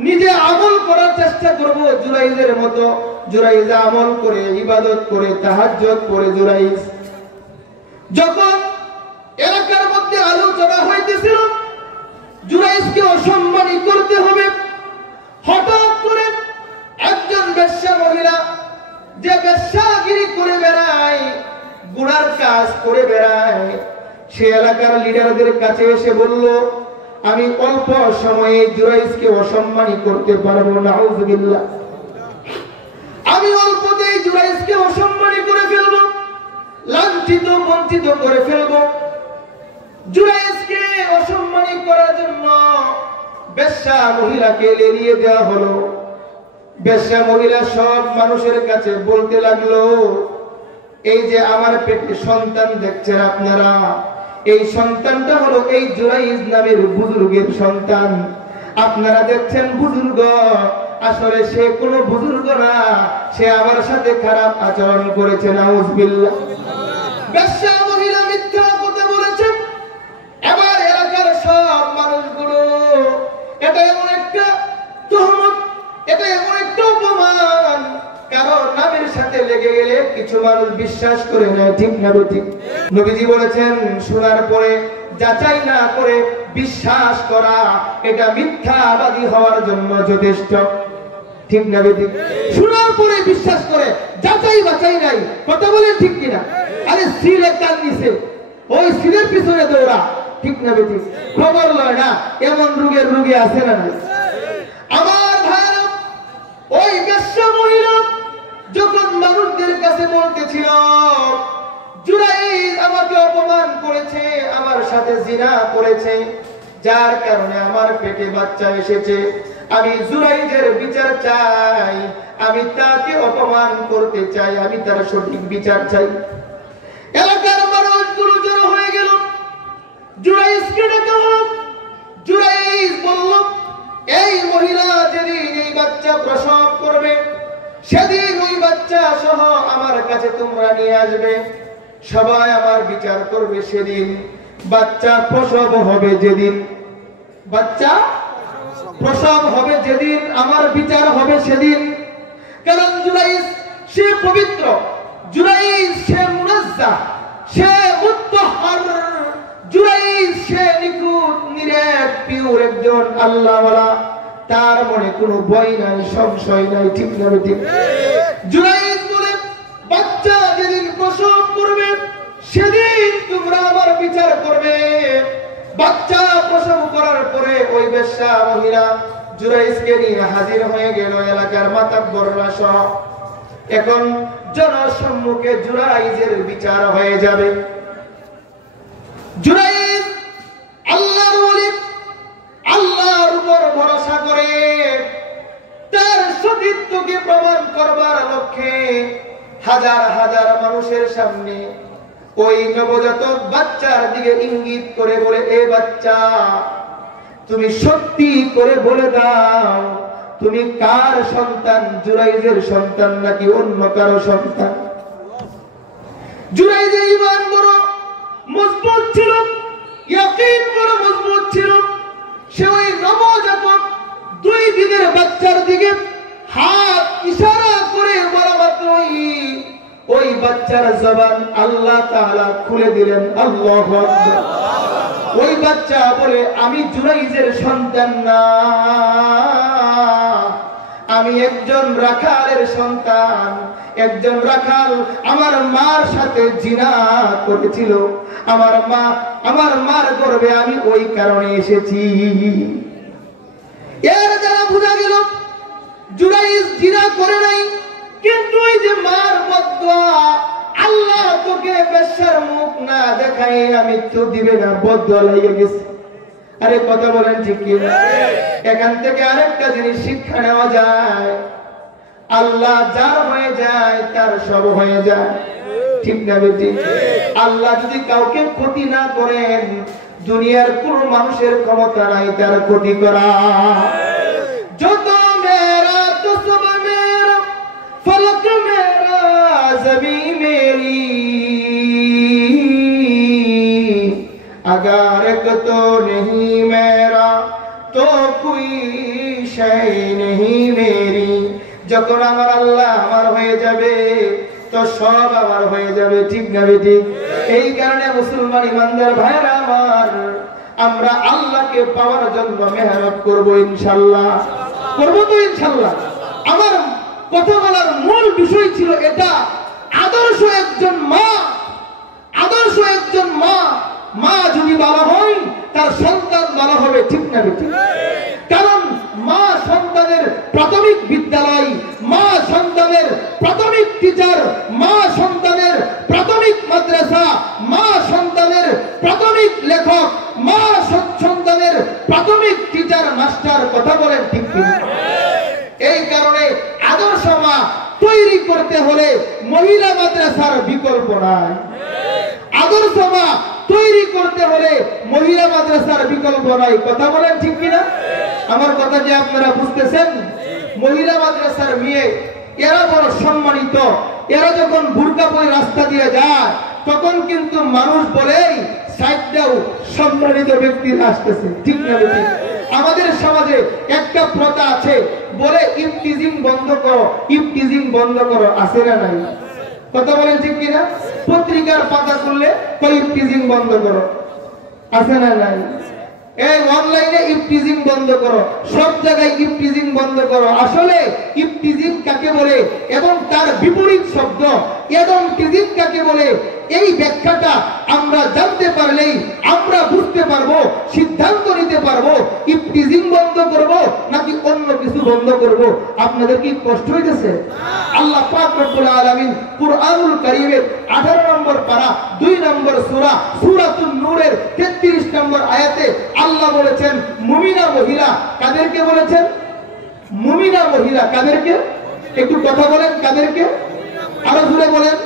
নিজে আমল করার চেষ্টা করবো জুরাইজের মতো। জুরাইজ আমল করে, ইবাদত করে, তাহাজ্জুদ করে। জুরাইজ যখন এলাকার মধ্যে আলোচনা হইতেছিল জুরাইজকে অসম্মানী করতে হবে, হঠাৎ করে একজন বেশ্যা মহিলা, যে বেশ্যাগিরি করে বেড়ায়, গুনার কাজ করে বেড়ায়, সে এলাকার লিডারদের কাছে এসে বলল, আমি অল্প সময়ে জুরাইজকে অসম্মানী করতে পারবো। নাউযুবিল্লাহ। আমি অল্পতেই জুরাইজকে অসম্মানী করে ফেলবো, লাঞ্ছিত বঞ্চিত করে ফেলবো। জুরাইজকে অসম্মানী করার জন্য বেশ্যা মহিলাকে লেলিয়ে দেওয়া হলো। বেশ্যা মহিলা সব মানুষের কাছে বলতে লাগলো, এই যে আমার পেটে সন্তান দেখছেন আপনারা, এই সন্তানটা হলো এই জুরাইজ নামের বুজুর্গের সন্তান। আপনারা দেখছেন বুজুর্গ, আসলে সে কোনো বুজুর্গ না, সে আমার সাথে খারাপ আচরণ করেছে। নাউযুবিল্লাহ। বেশ্যা মহিলা মিথ্যা কথা বলেছে। এবার এলাকার সব মানুষগুলো, এটা এমন একটা তুহমত, এটা এমন একটা অপমান, কারণ নামের সাথে লেগে গেলে কিছু মানুষ বিশ্বাস করে নেয়। ঠিক না বেঠিক? নবীজি বলেছেন, শোনার পরে যাচাই না করে বিশ্বাস করা, এটা মিথ্যাবাদী হওয়ার জন্য যথেষ্ট। ঠিক না বেঠিক? শোনার পরে বিশ্বাস করে, যাচাই বাছাই নাই। কথা বলেন ঠিক কিনা? আরে সিলে কান নিছে, ওই সিলের পিছনে দৌড়া। ঠিক না বেঠিক? খবর লয় না, এমন রোগের রোগী আছে না নাই? আমার ভাইরা, ওই বেশ্যা মহিলা যখন মানুষদের কাছে বলতেছিল, জুরাইজ আমাকে অপমান করেছে, আমার সাথে জিনা করেছে, যার কারণে আমার পেটে বাচ্চা এসেছে, আমি জুরাইজের বিচার চাই, আমি তাকে অপমান করতে চাই, আমি তার সঠিক বিচার চাই। এলাকার মানুষগুলো জড়ো হয়ে গেল, জুরাইজকে ডাকা হলো। জুরাইজ বলল, এই মহিলা যেদিন এই বাচ্চা প্রসব করবে, সেদিন ওই বাচ্চা সহ আমার কাছে তোমরা নিয়ে আসবে, সবাই আমার বিচার করবে। সেদিন বাচ্চা প্রসব হবে, যেদিন বাচ্চা প্রসব হবে, যেদিন আমার বিচার হবে সেদিন। কারণ জুরাইজ সে পবিত্র, জুরাইজ সে মুনাজ্জাহ, সে মুত্তাহার, জুরাইজ সে নিখুঁত নিরেট পিওর একজন আল্লাহওয়ালা, তার মনে কোনো ভয় নাই, সংশয় নাই, ঠিক না ঠিক? জুরাইজ বলে বাচ্চা যেদিন প্রসব করবে সেদিন তোমরা আমার বিচার করবে। বাচ্চা প্রসব করার পরে ওই বেশ্যা মহিলা জুরাইজকে নিয়ে হাজির হয়ে গেল এলাকার মাতাব্বররা সহ। এখন জনসম্মুখে জুরাইজের বিচার হয়ে যাবে। জুরাইজ আল্লাহর ওলি, আল্লাহর উপর ভরসা করে তার সতীত্বকে প্রমাণ করবার লক্ষ্যে হাজার হাজার মানুষের সামনে ওই নবজাতক বাচ্চার দিকে ইঙ্গিত করে বলে, এ বাচ্চা, তুমি সত্যি করে বলে দাও তুমি কার সন্তান, জুরাইজের সন্তান নাকি অন্য কারো সন্তান? জুরাইজের ঈমান বড় মজবুত ছিল, ইয়াকিন বড় মজবুত ছিল। সে ওই নবজাতক 2 দিনের বাচ্চার দিকে হাত ইশারা করে বলা মাত্রই ওই বাচ্চার জবান আল্লাহ তাআলা খুলে দিলেন। আল্লাহু আকবার। ওই বাচ্চা বলে, আমি জুরাইজের সন্তান না, আমি একজন রাখালের সন্তান। একজন রাখাল আমার মার সাথে জিনা করেছিল, আমার মার গর্ভে আমি ওই কারণে এসেছি। এর দ্বারা বোঝা গেল জুরাইজ জিনা করে নাই, কিন্তু ওই যে মার বদদুয়া, আল্লাহ তোকে বেশ্যার মুখ না দেখাই আমি তো দিবে না, বদদুয়া লাগিয়ে গেছে। আরে কথা বলেন ঠিক কি না? এখান থেকে আরেকটা জিনিস শিক্ষা নেওয়া যায়, আল্লাহ যার হয়ে যায় তার সব হয়ে যায়, ঠিক না বেটি? আল্লাহ যদি কাউকে ক্ষতি না করেন, দুনিয়ার কোন মানুষের ক্ষমতা নাই তার ক্ষতি করা। যত মেরা তো সব মেরা, ফলক মেরা, জমি মেরি, अगर एक तो नहीं मेरा तो कोई शय नहीं मेरी। যখন আমার আল্লাহ আমার হয়ে যাবে তো সব আমার হয়ে যাবে, ঠিক না বেটি? এই কারণে মুসলমান ইমানদার ভাইরা আমার, আমরা আল্লাহকে পাওয়ার জন্য মেহনত করব ইনশাআল্লাহ। করব তো ইনশাআল্লাহ। আমার কথা বলার মূল বিষয় ছিল এটা, আদর্শ একজন মা, আদর্শ একজন মা, মা যদি ভালো হয় তার সন্তান ভালো হবে, ঠিক না বেটি? কারণ মা সন্তানের প্রাথমিক বিদ্যালয়, মা সন্তানের প্রাথমিক টিচার, মা সন্তানের প্রাথমিক মাদ্রাসা, মা সন্তানের প্রাথমিক লেখক, মা সন্তানের প্রাথমিক টিচার মাস্টার। কথা বলেন ঠিক কি? এই কারণে আদর্শ মা তৈরি করতে হলে মহিলা মাদ্রাসার বিকল্প নাই। আদর্শ মা তৈরি করতে হলে মহিলা মাদ্রাসার বিকল্প নাই। কথা বলেন ঠিক কিনা? আমার কথা যে আপনারা বুঝতেছেন, মহিলা মাদ্রাসার মেয়ে এরা বড় সম্মানিত। এরা যখন বুরকা পরে রাস্তা দিয়ে যায় তখন কিন্তু মানুষ বলেই সাইডটাও সম্মানিত ব্যক্তিরা আসতেছে, ঠিক না? আমাদের সমাজে একটা প্রথা আছে, বলে ইফতিজিং বন্ধ করো, ইফতিজিং বন্ধ করো, আছে না নাই? কথা বলেন ঠিক কিনা? পত্রিকার পাতা খুললে ইফতিজিং বন্ধ করো, আছে না নাই? এই অনলাইনে ইফতিজিং বন্ধ করো, সব জায়গায় ইফতিজিং বন্ধ করো। আসলে ইফতিজিং কাকে বলে এবং তার বিপরীত শব্দ এডম টিজিং কাকে বলে, এই ব্যাখ্যাটা আমরা জানতে পারলেই আমরা বুঝতে পারবো, সিদ্ধান্ত নিতে পারবো ইফতিজিং বন্ধ করব নাকি অন্য কিছু বন্ধ করব। আপনাদের কি কষ্ট হইতেছে? আল্লাহ পাক রব্বুল আলামিন কুরআনুল কারীমের 18 নম্বর পারা 2 নম্বর সূরা সূরাতুন নূরের 33 নম্বর আয়াতে আল্লাহ বলেছেন মুমিনা মহিলা। কাদেরকে বলেছেন? মুমিনা মহিলা। কাদেরকে? একটু কথা বলেন, কাদেরকে? আরো জোরে বলেন।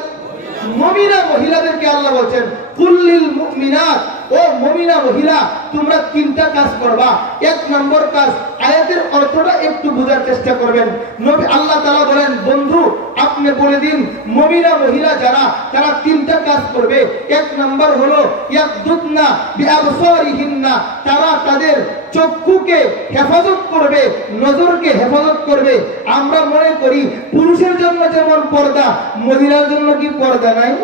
মুমিনা মহিলাদেরকে আল্লাহ বলেন কুল্লিল মুমিনাত, ও মুমিনা মহিলা তোমরা 3টা কাজ করবা। 1 নম্বর কাজ আয়াতের অর্থটা একটু বোঝার চেষ্টা করবেন। নবী আল্লাহ তাআলা বলেন, বন্ধু আপনি বলে দিন মুমিনা মহিলা যারা, তারা তিনটা কাজ করবে। এক নাম্বার হলো ইয়াকদুদনা বিআবসারিহিন্না, তারা তাদের চক্ষুকে হেফাজত করবে, নজরকে হেফাজত করবে। আমরা মনে করি পুরুষের জন্য যেমন পর্দা, মহিলার জন্য কি পর্দা নাই?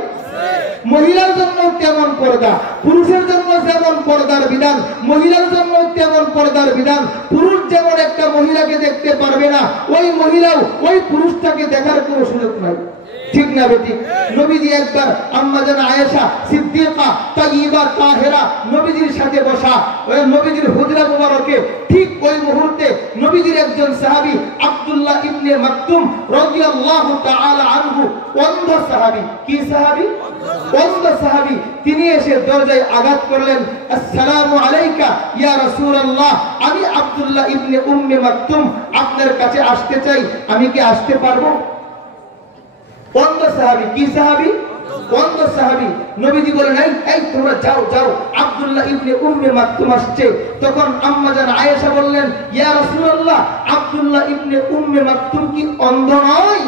মহিলার জন্য তেমন পর্দা, পুরুষের জন্য যেমন পর্দার বিধান, মহিলার জন্য তেমন পর্দার বিধান। পুরুষ যেমন একটা মহিলাকে দেখতে পারবে না, ওই মহিলাও ওই পুরুষটাকে দেখার কোনো সুযোগ নাই। ঠিক না বেটি? নবীজি একবার আম্মা জান আয়েশা সিদ্দিকা তাইয়্যিবা তাহেরা নবীজির সাথে বসা, ওই নবীজির হুজরা মুবারকে ঠিক ওই মুহূর্তে নবীজির একজন সাহাবী আব্দুল্লাহ ইবনে মাকতুম রাদিয়াল্লাহু তাআলা আনহু, অন্ধ সাহাবী। কি সাহাবী? অন্ধ সাহাবী। তিনি এসে দরজায় আঘাত করলেন, আসসালামু আলাইকা ইয়া রাসূলুল্লাহ, আমি আব্দুল্লাহ ইবনে উম্মে মাকতুম আপনার কাছে আসতে চাই, আমি কি আসতে পারবো? অন্ধ সাহাবী। কি সাহাবী? অন্ধ সাহাবী। নবীজি বলেন, এই তোমরা যাও যাও, আব্দুল্লাহ ইবনে উম্মে মাকতুম আসছে। তখন আম্মা জান আয়েশা বললেন, ইয়া রাসূলুল্লাহ, আব্দুল্লাহ ইবনে উম্মে মাকতুম কি অন্ধ নয়?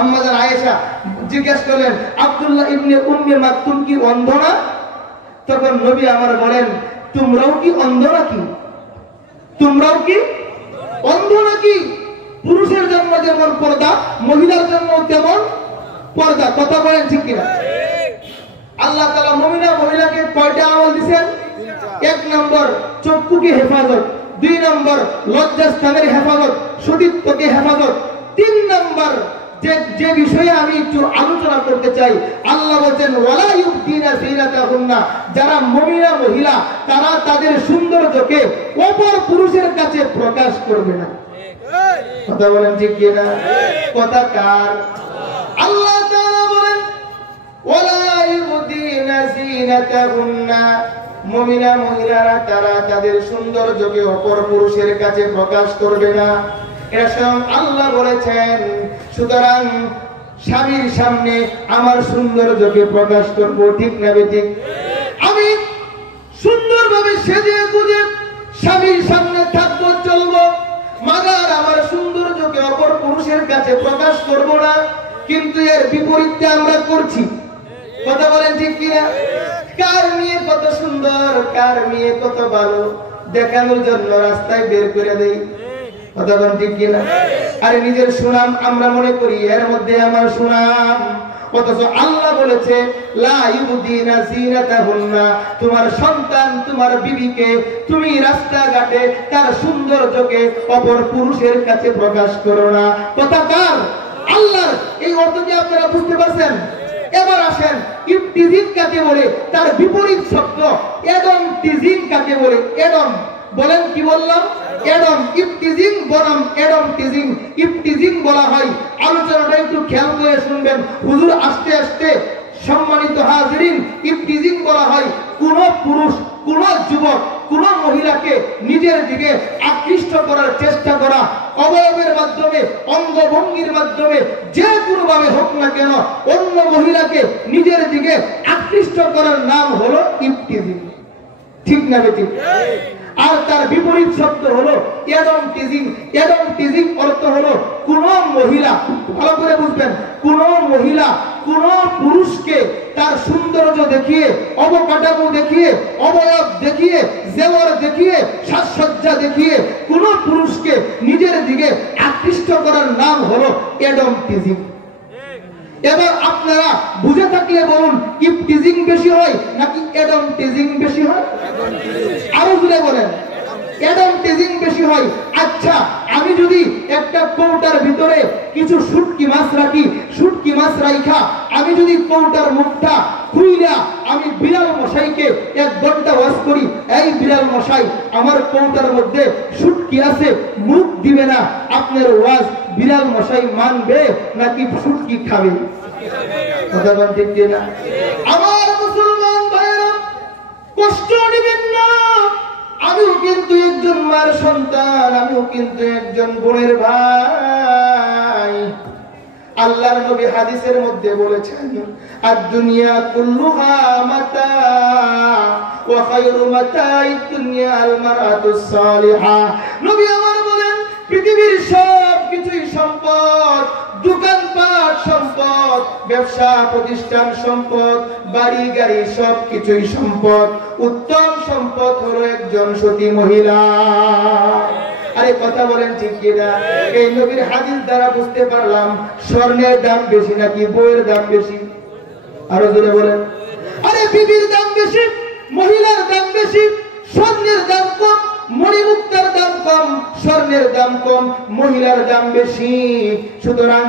আম্মা জান আয়েশা জিজ্ঞেস করলেন, আব্দুল্লাহ ইবনে উম্মে মাকতুম কি অন্ধ না? তখন নবী আমার বলেন, তোমরাও কি অন্ধ নাকি? তোমরাও কি অন্ধ নাকি? পুরুষের জন্য যেমন পর্দা, মহিলার জন্য তেমন পর্দা। কথা বলেন ঠিক কিনা? আল্লাহ তাআলা মুমিনা মহিলাকে কয়টা আমল দিবেন? এক নম্বর চক্ষুকে হেফাজত, দুই নম্বর লজ্জাস্থানের হেফাজত, সতীত্বকে হেফাজত, তিন নম্বর যে বিষয়ে আমি একটু আলোচনা করতে চাই, আল্লাহ বলেন ওয়ালা ইউবদিনা যিনাতাহুন্না, যারা মুমিনা মহিলা তারা তাদের সৌন্দর্যকে অপর পুরুষের কাছে প্রকাশ করবে না। কথা বলেন ঠিক কিনা? কথা কার? আল্লাহ তাআলা বলেন ওয়ালা ইউবদিনা যিনাতাহুন্না, মুমিনা মহিলারা তারা তাদের সৌন্দর্যকে অপর পুরুষের কাছে প্রকাশ করবে না। এটা স্বয়ং আল্লাহ বলেছেন। সুতরাং স্বামীর সামনে আমার সৌন্দর্যকে প্রকাশ করব, ঠিক না বেঠিক? আমি সুন্দরভাবে সেজে গুজে স্বামীর সামনে থাকবো, চলবো, মাগার আমার সৌন্দর্যকে অপর পুরুষের কাছে প্রকাশ করব না। কিন্তু এর বিপরীতটা আমরা করছি। কথা বলেন ঠিক কিনা? কার মেয়ে কত সুন্দর, কার মেয়ে কত ভালো দেখানোর জন্য রাস্তায় বের করে দেই। কথা বলেন ঠিক কিনা? আরে নিজের সুনাম আমরা মনে করি এর মধ্যে আমার সুনাম, অথচ আল্লাহ বলেছে লা ইউবদিনা যিনাতাহুন্না, তোমার সন্তান তোমার বিবিকে তুমি রাস্তাঘাটে তার সৌন্দর্যকে অপর পুরুষের কাছে প্রকাশ করো না। কথা কার? আল্লাহর। এই অর্থ কি আপনারা বুঝতে পারছেন? এবার আসেন, ইফতিজিং কাকে বলে? তার বিপরীত শব্দ এডম টিজিং কাকে বলে? এডম বলেন, কি বললাম? এডম। ইফতিজিং বনাম এডম টিজিং। ইফতিজিং বলা হয়, আলোচনাটা একটু খেয়াল করে শুনবেন হুজুর আস্তে আস্তে। সম্মানিত হাজিরিন, ইফতিজিং বলা হয় কোন পুরুষ, কোন যুবক, কোন মহিলাকে নিজের দিকে আকৃষ্ট করার চেষ্টা করা, অবয়বের মাধ্যমে, অঙ্গভঙ্গির মাধ্যমে, যে কোনো ভাবে হোক না কেন অন্য মহিলাকে নিজের দিকে আকৃষ্ট করার নাম হলো ইফতিজিং। ঠিক না বেঠিক? আর তার বিপরীত শব্দ হলো এডম টিজিং। এডম টিজিং অর্থ হলো কোন মহিলা, ভালো করে বুঝবেন, কোন মহিলা কোন পুরুষকে তার সৌন্দর্য দেখিয়ে, অবকাঠামো দেখিয়ে, অবয়ব দেখিয়ে, জেওয়ার দেখিয়ে, সাজসজ্জা দেখিয়ে কোন পুরুষকে নিজের দিকে আকৃষ্ট করার নাম হলো এডম টিজিং। এবার আপনারা বুঝে থাকলে বলুন, ইফতিজিং বেশি হয় নাকি এডম টিজিং বেশি হয়? আরো জুড়ে বলেন, এডম টিজিং বেশি হয়। আচ্ছা, আমি যদি একটা কৌটার ভিতরে কিছু শুটকি মাছ রাখি, শুটকি মাছ রাইখা আমি যদি কৌটার মুখটা খুইলা আমি বিড়াল মশাইকে 1 ঘন্টা ওয়াজ করি, এই বিড়াল মশাই আমার কৌটার মধ্যে শুটকি আছে, মুখ দিবে না, আপনার ওয়াজ বিড়াল মশাই মানবে নাকি শুটকি খাবে? কথা বলেন ঠিক না? আমার মুসলমান ভাইরা, কষ্ট নেবেন না। আমিও কিন্তু একজন মার সন্তান, আমিও কিন্তু একজন বোনের ভাই। আল্লাহর নবী হাদিসের মধ্যে বলেছেন, আদ-দুনিয়া কুল্লুহা মাতা ওয়া খায়রু মাতা'id দুনিয়া আল-মারআতুস সালিহা। নবী আমার বলেন, পৃথিবীর সব কিছুই সম্পদ, দোকানপাট সম্পদ, ব্যবসা প্রতিষ্ঠান সম্পদ, বাড়ি গাড়ি সব কিছুই সম্পদ। উত্তম সম্পদ হলো একজন সতী মহিলা। আরে কথা বলেন ঠিক কিনা? এই নবীর হাদিস দ্বারা বুঝতে পারলাম স্বর্ণের দাম বেশি নাকি বইয়ের দাম বেশি? আরো জোরে বলেন। আরে বিবির দাম বেশি, মহিলার দাম বেশি, স্বর্ণের দাম কম, মণিমুক্তার দাম কম, স্বর্ণের দাম কম, মহিলার দাম বেশি। সুতরাং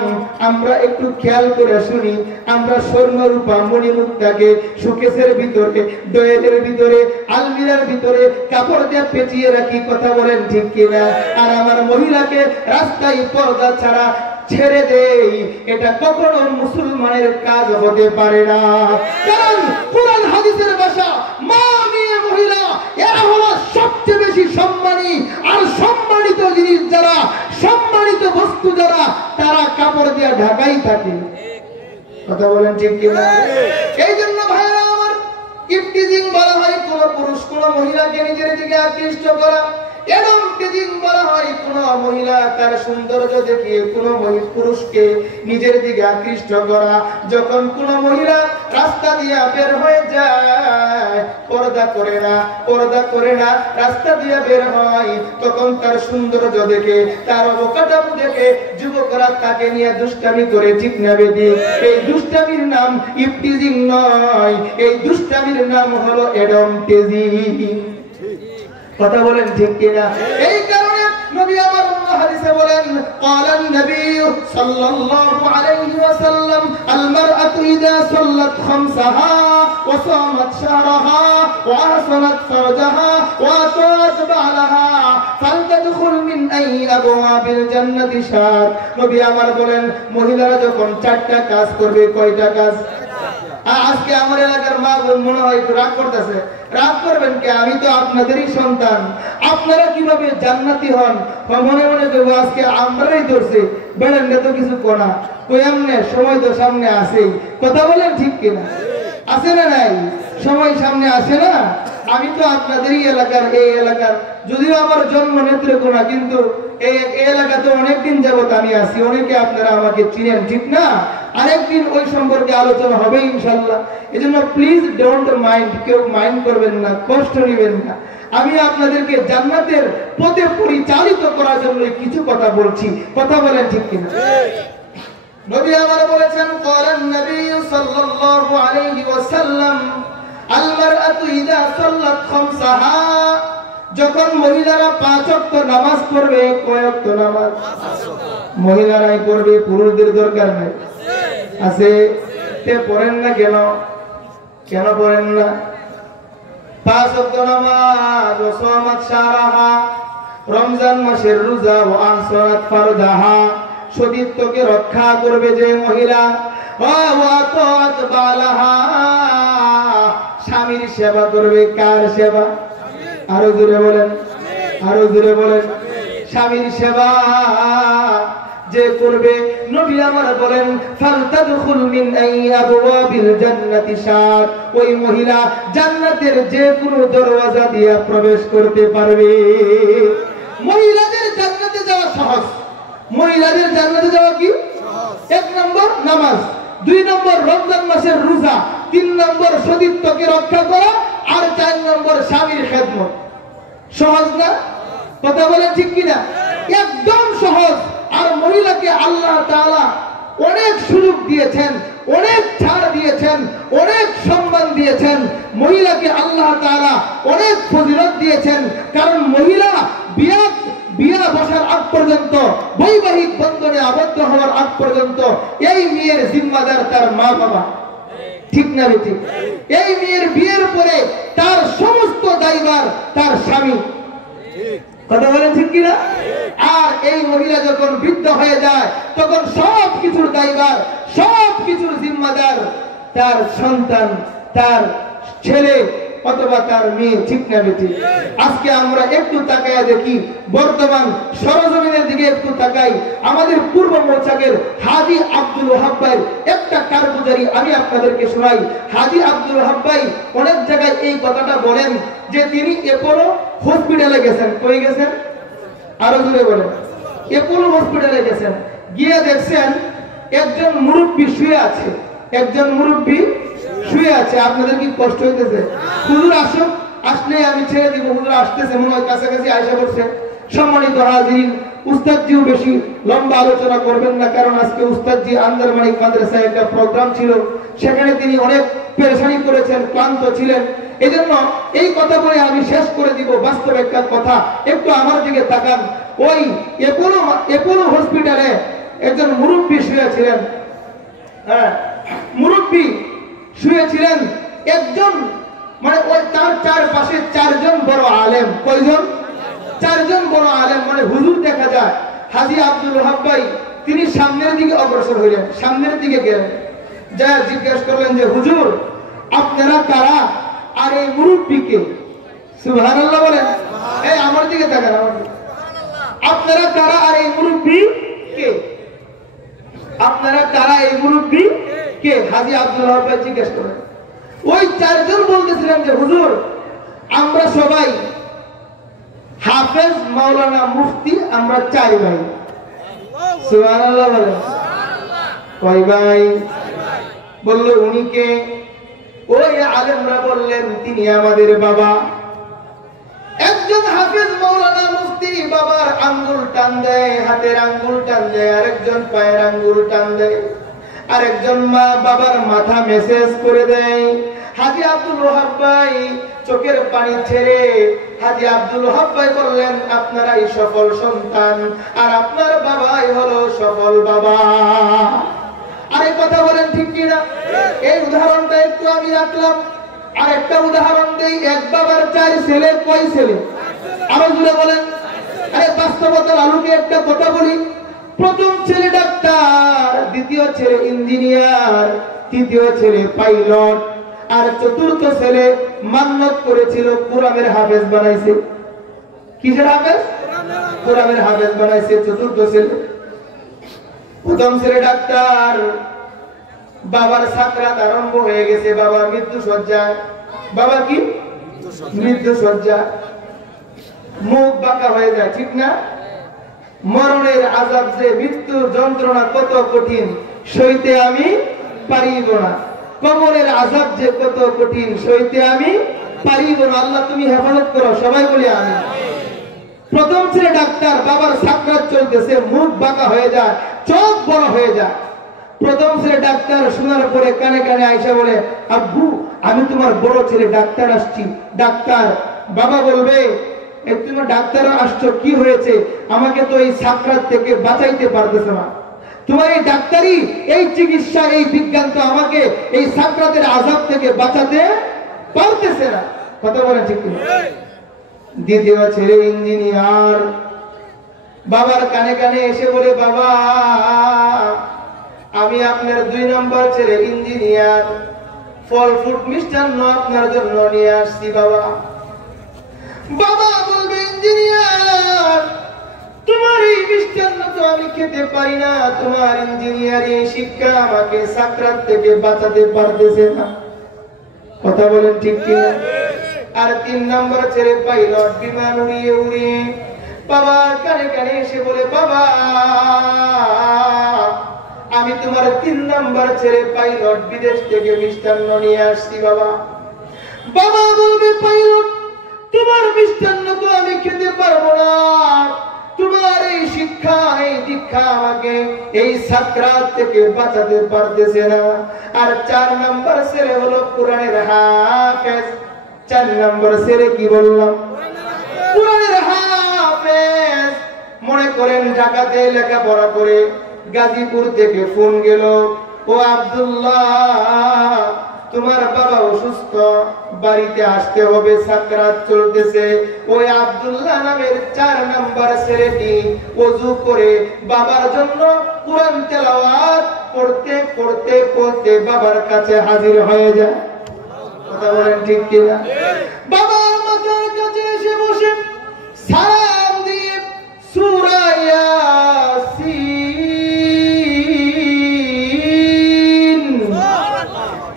আমরা একটু খেয়াল করে শুনি, আমরা স্বর্ণ রূপা মণিমুক্তাকে শোকেসের ভিতরে, ডয়েলের ভিতরে, আলমিরার ভিতরে কাপড় দিয়ে পেঁচিয়ে রাখি। কথা বলেন ঠিক কিনা? আর আমার মহিলাকে রাস্তায় পর্দা ছাড়া ছেড়ে দেই, এটা কখনো মুসলমানের কাজ হতে পারে না। কারণ কুরআন হাদিসের ভাষা মা মেয়ে মহিলা এরা হলো সবচেয়ে বেশি সম্মানী। আর সম্মানিত জিনিস যারা, সম্মানিত বস্তু যারা, তারা কাপড় দিয়ে ঢাকাই থাকে। কথা বলেন ঠিক কিনা? এই জন্য ভাইরা আমার, ইফতিজিং বলা হয় কোন পুরুষ কোন মহিলাকে নিজের দিকে আকৃষ্ট করা। এরম টিজিং বলা হয় কোন মহিলা তার সৌন্দর্য দেখিয়ে কোন পুরুষকে নিজের দিকে আকৃষ্ট করা। যখন কোন মহিলা রাস্তা দিয়ে বের হয়ে যায়, পর্দা করে না, রাস্তা দিয়ে বের হয়, তখন তার সৌন্দর্য দেখে, তার অবকাঠামো দেখে যুবকরা তাকে নিয়ে দুষ্টামি করে। ঠিক না বেঠিক? এই দুষ্টামির নাম ইফতিজিং নয়, এই দুষ্টামির নাম হলো এডমটিজিং। কথা বলেন ঠিক কিনা? এই কারণে নবী আমার অন্য হাদিসে বলেন, ক্বালান নবী সাল্লাল্লাহু আলাইহি ওয়াসাল্লাম, আল মারআতু ইযা সাল্লাত খামসাহা ওয়া সামাত শাহরাহা ওয়া আহসানাত ফারজাহা ওয়া আতাত বালাহা ফালতাদখুল মিন আই আবওয়াবিল জান্নাতি শার। নবী আমার বলেন, মহিলারা যখন চারটা কাজ করবে, কয়টা কাজ? আজকে আমার এলাকার মা বোন মনে হয় রাগ করতেছে। রাগ করবেন কে? আমি তো আপনাদেরই সন্তান। আপনারা কিভাবে জান্নাতি হন মনে মনে করবো, আজকে আমরাই ধরছি। বেড়েন তো কিছু কোনা কই আমনে, সময় তো সামনে আসেই। কথা বলেন ঠিক কিনা? আসে না নাই? সময় সামনে আসে না? আমি তো আপনাদেরই এলাকার, এই এলাকার, যদিও আমার জন্ম নেত্রকোনা, কিন্তু এই এলাকাতে অনেকদিন যাবত আমি আছি। অনেকে আপনারা আমাকে চিনেন, ঠিক না? আরেকদিন ওই সম্পর্কে আলোচনা হবে ইনশাল্লাহ। এই জন্য প্লিজ ডোন্ট মাইন্ড, কেউ মাইন্ড করবেন না, কষ্ট নেবেন না। আমি আপনাদেরকে জান্নাতের পথে পরিচালিত করার জন্য কিছু কথা বলছি। কথা বলেন ঠিক কিনা? নবী আমার বলেছেন, ক্বালান নবী সাল্লাল্লাহু আলাইহি ওয়াসাল্লাম, আল মারআতু ইযা সাল্লাত খামসাহা। যখন মহিলারা 5 ওয়াক্ত নামাজ পড়বে, কয় ওয়াক্ত নামাজ? মহিলারাই পড়বে, পুরুষদের দরকার নেই। আছে তে পড়েন না কেন? কেন পড়েন না? 5 ওয়াক্ত নামাজ, ওয়া সামাত শাহরাহা, রমজান মাসের রোজা, ওয়া আহসানাত ফারজাহা, সতীত্বকে রক্ষা করবে যে মহিলা, ওয়া আতাত বালাহা, স্বামীর সেবা করবে। কার সেবা? আরো জোরে বলেন, আরো জোরে বলেন। স্বামীর সেবা যে করবে, নবী আমার বলেন, ফালতাদখুল মিন আই আবওয়াবিল জান্নাতি শার। ওই মহিলা জান্নাতের যে কোনো দরওয়াজা দিয়ে প্রবেশ করতে পারবে। মহিলাদের জান্নাতে যাওয়া সহজ। মহিলাদের জান্নাতে যাওয়া কি সহজ? 1 নম্বর নামাজ, 2 নম্বর রমজান মাসের রোজা, 3 নম্বর সতীত্বকে রক্ষা করা, আর 4 নম্বর স্বামীর খেদমত। সহজ না? কথা বলেন ঠিক কিনা? একদম সহজ। আর মহিলাকে আল্লাহ তাআলা অনেক সুযোগ দিয়েছেন, অনেক ছাড় দিয়েছেন, অনেক সম্মান দিয়েছেন। মহিলাকে আল্লাহ তাআলা অনেক ফজিলত দিয়েছেন। কারণ মহিলা বিয়া বসার আগ পর্যন্ত, বৈবাহিক বন্ধনে আবদ্ধ হওয়ার আগ পর্যন্ত এই মেয়ের জিম্মাদার তার মা বাবা। ঠিক না বেঠিক? এই মেয়ের বিয়ের পরে তার সমস্ত দায়ভার তার স্বামী। কথা বলেন ঠিক কিনা? আর এই মহিলা যখন বৃদ্ধ হয়ে যায়, তখন সব কিছুর দায়ভার, সব কিছুর জিম্মাদার তার সন্তান, তার ছেলে, অথবা তার মেয়ে, ঠিক না বেটি? আজকে আমরা একটু তাকায়া দেখি, বর্তমান সরজমিনের দিকে একটু তাকাই, আমাদের পূর্ব মৌচাকের হাজী আব্দুল ওয়াহাব ভাইয়ের একটা কারগুজারি আমি আপনাদেরকে শোনাই। হাজী আব্দুল ওয়াহাব ভাই অনেক জায়গায় এই কথাটা বলেন যে তিনি অ্যাপোলো হসপিটালে গেছেন। কই গেছেন? আরো জোরে বলেন। অ্যাপোলো হসপিটালে গেছেন, গিয়ে দেখছেন একজন মুরব্বী শুয়ে আছে। একজন মুরব্বী শুয়ে আছে। আপনাদের কি কষ্ট হইতেছে? হুজুর আসুক, আসলে আমি ছেড়ে দিব। হুজুর আসতেছে, মনে হয় কাছাকাছি আয়সা করছে। সম্মানিত হাজিরিন, উস্তাদজিও বেশি লম্বা আলোচনা করবেন না, কারণ আজকে উস্তাদজি আন্দারমানিক মাদ্রাসায় একটা প্রোগ্রাম ছিল, সেখানে তিনি অনেক পেরেশানি করেছেন, ক্লান্ত ছিলেন। এজন্য এই কথা বলে আমি শেষ করে দিব। বাস্তব একটা কথা, একটু আমার দিকে তাকান। ওই অ্যাপোলো হসপিটালে একজন মুরব্বী শুয়েছিলেন। হ্যাঁ, মুরব্বী শুয়েছিলেন। একজন মানে ওই তার চারপাশে চারজন বড় আলেম। কয়জন? চারজন বড় আলেম, মানে হুজুর দেখা যায়। হাজী আব্দুল ওয়াহাব ভাই তিনি সামনের দিকে অগ্রসর হইলেন, সামনের দিকে গেলেন, যা জিজ্ঞেস করলেন যে হুজুর আপনারা কারা আর এই মুরব্বীকে? সুবহানাল্লাহ বলেন। এই আমার দিকে তাকান, আমার দিকে। আপনারা কারা আর এই মুরব্বী কে? আপনারা কারা, এই মুরব্বী কে? হাজী আব্দুল ওয়াহাব ভাই জিজ্ঞেস করেন। ওই চারজন বলতেছিলেন যে হুজুর আমরা সবাই হাফেজ, মাওলানা, মুফতি, আমরা চার ভাই। সুবহানাল্লাহ বলেন। কয় ভাই? বলল উনি কে? ওই আলেমরা বললেন তিনি আমাদের বাবা। একজন হাফেজ, মাওলানা, মুফতি বাবার আঙ্গুল টান দেয়, হাতের আঙ্গুল টান দেয়, আরেকজন পায়ের আঙ্গুল টান দেয়, আরেকজন মা বাবার মাথা মেসেজ করে দেয়। হাজী আব্দুল ওয়াহাব ভাই চোখের পানি ছেড়ে হাজী আব্দুল ওয়াহাব ভাই বললেন আপনারাই সফল সন্তান, আর আপনার বাবাই হলো সফল বাবা। আরে কথা বলেন ঠিক কিনা? এই উদাহরণটা একটু আমি রাখলাম। আর একটা উদাহরণ দেই, এক বাবার চার ছেলে। কয় ছেলে? আরো জুড়ে বলেন। আরে বাস্তবতার আলোকে একটা কথা বলি। প্রথম ছেলে ডাক্তার, দ্বিতীয় ছেলে ইঞ্জিনিয়ার, তৃতীয় ছেলে পাইলট, আর চতুর্থ ছেলে মান্নত করেছিল কোরআনের হাফেজ বানাইছে। কিসের হাফেজ? কোরআনের হাফেজ বানাইছে চতুর্থ ছেলে। প্রথম ছেলে ডাক্তার, বাবার সাকরাত আরম্ভ হয়ে গেছে, বাবার মৃত্যু সজ্জায়। বাবা কি? মৃত্যু সজ্জা। মুখ বাঁকা হয়ে যায়, ঠিক না? মরণের আযাব যে, মৃত্যুর যন্ত্রণা কত কঠিন, সইতে আমি পারিব না। কবরের আযাব যে কত কঠিন, সইতে আমি পারিব না। আল্লাহ তুমি হেফাজত করো, সবাই বলি আমিন। প্রথম ছেলে ডাক্তার, বাবার সাকরাত চলতেছে, মুখ বাঁকা হয়ে যায়, চোখ বড় হয়ে যায়। প্রথম ছেলে ডাক্তার শোনার পরে কানে কানে আয়েশা বলে, আব্বু আমি তোমার বড় ছেলে ডাক্তার আসছি। ডাক্তার বাবা বলবে, তুমি ডাক্তার আসছো, কি হয়েছে? আমাকে তো এই সাকরাত থেকে বাঁচাইতে পারতেছ না। তোমার এই ডাক্তারি, এই চিকিৎসা, এই বিজ্ঞান তো আমাকে এই সাকরাতের আযাব থেকে বাঁচাতে পারতেছে না। কথা বলে ঠিক কিনা? দ্বিতীয় ছেলে ইঞ্জিনিয়ার, বাবার কানে কানে এসে বলে, বাবা আমি আপনার 2 নম্বর ছেলে ইঞ্জিনিয়ার, ফল ফ্রুট মিষ্টান্ন আপনার জন্য নিয়ে আসছি বাবা। বাবা বলবে, ইঞ্জিনিয়ার তোমার এই মিষ্টান্ন তো আমি খেতে পারি না, তোমার ইঞ্জিনিয়ারিং শিক্ষা আমাকে সাকরাত থেকে বাঁচাতে পারতেছে না। কথা বলেন ঠিক কিনা? আর 3 নম্বর ছেলে পাইলট, বিমান উড়িয়ে উড়িয়ে বাবার কানে কানে এসে বলে, বাবা আমি তোমার 3 নম্বর ছেলে পাইলট, বিদেশ থেকে মিষ্টান্ন নিয়ে আসছি বাবা। বাবা বলবে, পাইলট তোমার মিষ্টান্ন তো আমি খেতে পারবো না, তোমার এই শিক্ষা, এই দীক্ষা আমাকে এই সাকরাত থেকে বাঁচাতে পারতেছে না। আর 4 নম্বর ছেলে হলো কোরআনের হাফেজ। 4 নম্বর ছেলে কি বললাম? কোরআনের হাফেজ। মনে করেন ঢাকাতে লেখাপড়া করে গাজীপুর থেকে ফোন গেল, ও আব্দুল্লাহ তোমার বাবা অসুস্থ, বাড়িতে আসতে হবে, সাকরাত চলতেছে। ওই আব্দুল্লাহ নামের 4 নম্বর ছেলেটি ওযু করে বাবার জন্য কোরআন তেলাওয়াত করতে করতে করতে বাবার কাছে হাজির হয়ে যায়। কথা বলেন ঠিক কিনা? বাবার মাথার কাছে এসে বসে সালাম দিয়ে সূরা ইয়াসিন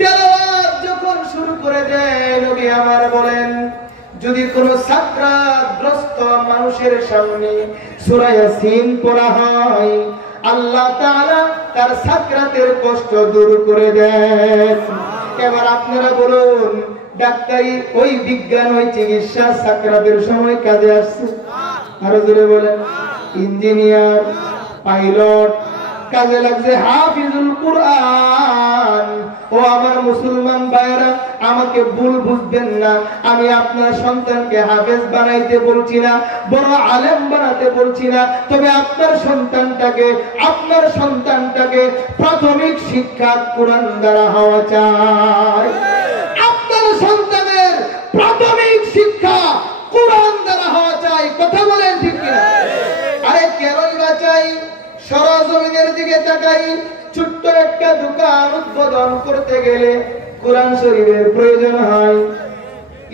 তেলাওয়াত যখন শুরু করে দেয়, নবী আমার বলেন, যদি কোনো সাকরাতগ্রস্ত মানুষের সামনে সূরা ইয়াসিন পড়া হয়, আল্লাহ তাআলা তার সাকরাতের কষ্ট দূর করে দেন। এবার আপনারা বলুন, ডাক্তারি ওই বিজ্ঞান ওই চিকিৎসা সাকরাতের সময় কাজে আসছে? আরো জোরে বলেন। ইঞ্জিনিয়ার, পাইলট কাজে লাগছে হাফিজুল কুরআন। ও আমার মুসলমান ভাইরা, আমাকে ভুল বুঝবেন না, আমি আপনার সন্তানকে হাফেজ বানাইতে বলছি না, বড় আলেম বানাতে বলছি না, তবে আপনার সন্তানটাকে প্রাথমিক শিক্ষা কোরআন দ্বারা হওয়া চাই। আপনার সন্তানের প্রাথমিক শিক্ষা কোরআন দ্বারা হওয়া চাই। কথা বলেন ঠিক কিনা? আরে কেনই বা চাই? সরজমিনের দিকে তাকাই, ছোট্ট একটা দোকান উদ্বোধন করতে গেলে কোরআন শরীফের প্রয়োজন হয়,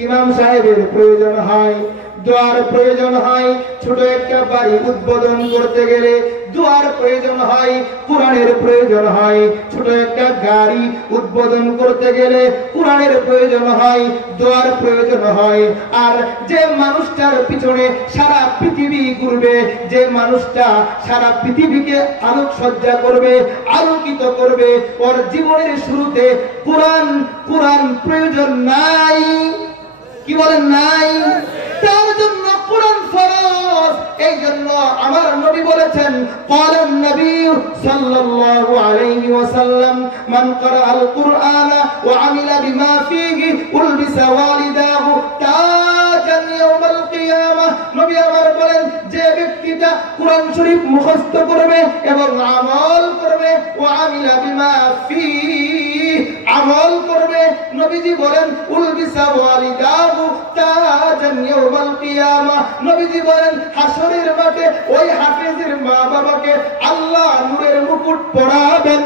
ইমাম সাহেবের প্রয়োজন হয়, দোয়ার প্রয়োজন হয়। ছোট একটা বাড়ি উদ্বোধন করতে গেলে দোয়ার প্রয়োজন হয়, কোরআনের প্রয়োজন হয়। ছোট একটা গাড়ি উদ্বোধন করতে গেলে কোরআনের প্রয়োজন হয়, দোয়ার প্রয়োজন হয়। আর যে মানুষটার পিছনে সারা পৃথিবী ঘুরবে, যে মানুষটা সারা পৃথিবীকে আলোকসজ্জা করবে, আলোকিত করবে, ওর জীবনের শুরুতে কোরআন প্রয়োজন নাই? কি বলেন নাই? তার জন্য কোরআন ফরজ। এই জন্য আমার নবী বলেছেন, ক্বালান নবী সাল্লাল্লাহু আলাইহি ওয়াসাল্লাম, মান ক্বারাআল কুরআনা ওয়া আমিলা বিমা ফীহি উলবিসা ওয়ালিদাহু তাজান ইয়াউমাল কিয়ামাহ। নবী আমার বলেন, যে ব্যক্তিটা কোরআন শরীফ মুখস্থ করবে এবং আমল করবে, ওয়া আমিলা বিমা ফীহি আমল করবে, নবীজি বলেন উলবিসা ওয়ালিদাহু তাজান ইয়াউমাল কিয়ামাহ। নবীজি বলেন, হাসরের মাঠে ওই হাফেজের মা বাবাকে আল্লাহ নূরের মুকুট পরাবেন।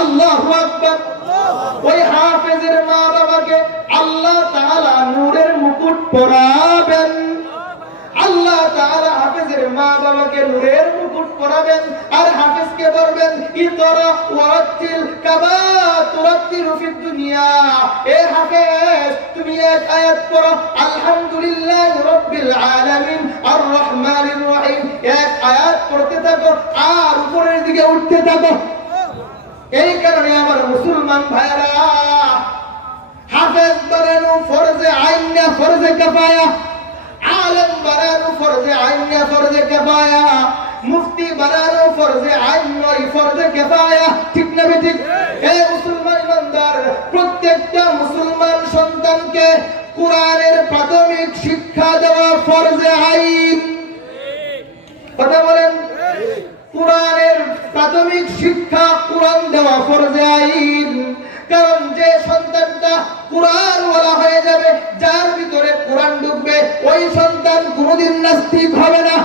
আল্লাহু আকবার। ওই হাফেজের মা বাবাকে আল্লাহ তাআলা নূরের মুকুট পরাবেন। আল্লাহ তাআলা হাফেজের মা বাবাকে নূরের মুকুট পরাবেন। আর হাফেজকে বলবেন, ইতরা ওয়ারাতিল কামা তুরাতিলু ফিদ দুনিয়া। এ হাফেজ, তুমি এক আয়াত পড়ো, আলহামদুলিল্লাহি রাব্বিল আলামিন আর রহমানির রহিম। এক আয়াত পড়তে থাকো আর উপরের দিকে উঠতে থাকো। এই কারণে আমার মুসলমান ভাইরা, হাফেজ বানানো ফরজে আইন না ফরজে কিফায়া, আলেম বানানো ফরজে আইন না ফরজে কিফায়া, মুফতি বানানো ফরজে আইন নয় ফরজে কিফায়া। ঠিক না ঠিক? এই মুসলমান ইমানদার, প্রত্যেকটা মুসলমান সন্তানকে কোরআনের প্রাথমিক শিক্ষা দেওয়া ফরজে আইন। কথা বলেন। কোরআনের প্রাথমিক শিক্ষা কোরআন দেওয়া ফরজে আইন। কারণ যে সন্তানটা কোরআনওয়ালা হয়ে যাবে, যার ভিতরে কোরআন ঢুকবে, ওই সন্তান কোনোদিন নাস্তিক হবে না,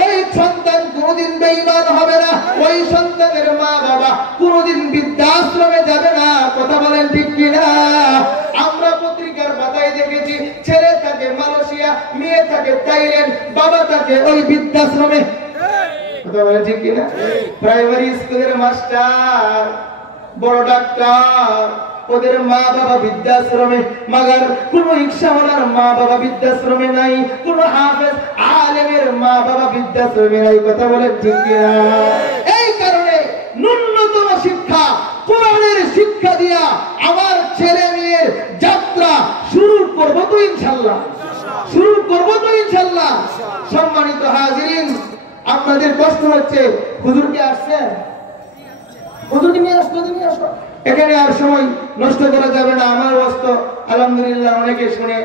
ওই সন্তান কোনোদিন বেঈমান হবে না, ওই সন্তানের মা বাবা কোনোদিন বৃদ্ধাশ্রমে যাবে না। কথা বলেন ঠিক কিনা? আমরা পত্রিকার পাতায় দেখেছি, ছেলে থাকে মালয়েশিয়া, মেয়ে থাকে থাইল্যান্ড, বাবা থাকে ওই বৃদ্ধাশ্রমে। কথা বলেন ঠিক কিনা? প্রাইমারি স্কুলের মাস্টার, বড় ডাক্তার, ওদের মা বাবা বৃদ্ধাশ্রমে। মাগার কোন রিকশাওয়ালার মা বাবা বৃদ্ধাশ্রমে নাই, কোন হাফেজ আলেমের মা বাবা বৃদ্ধাশ্রমে নাই। কথা বলেন ঠিক কিনা? এই কারণে ন্যূনতম শিক্ষা কোরআনের শিক্ষা দিয়া আমার ছেলে মেয়ের যাত্রা শুরু করব তো ইনশাআল্লাহ, শুরু করব তো ইনশাআল্লাহ। সম্মানিত হাজিরিন, আপনাদের কষ্ট হচ্ছে, হুজুর কি আসছেন? হুজুর নিয়ে আসলো, নিয়ে আসলো। এখানে আর সময় নষ্ট করা যাবে না। আমার ওয়াজ আলহামদুলিল্লাহ অনেকে শুনে,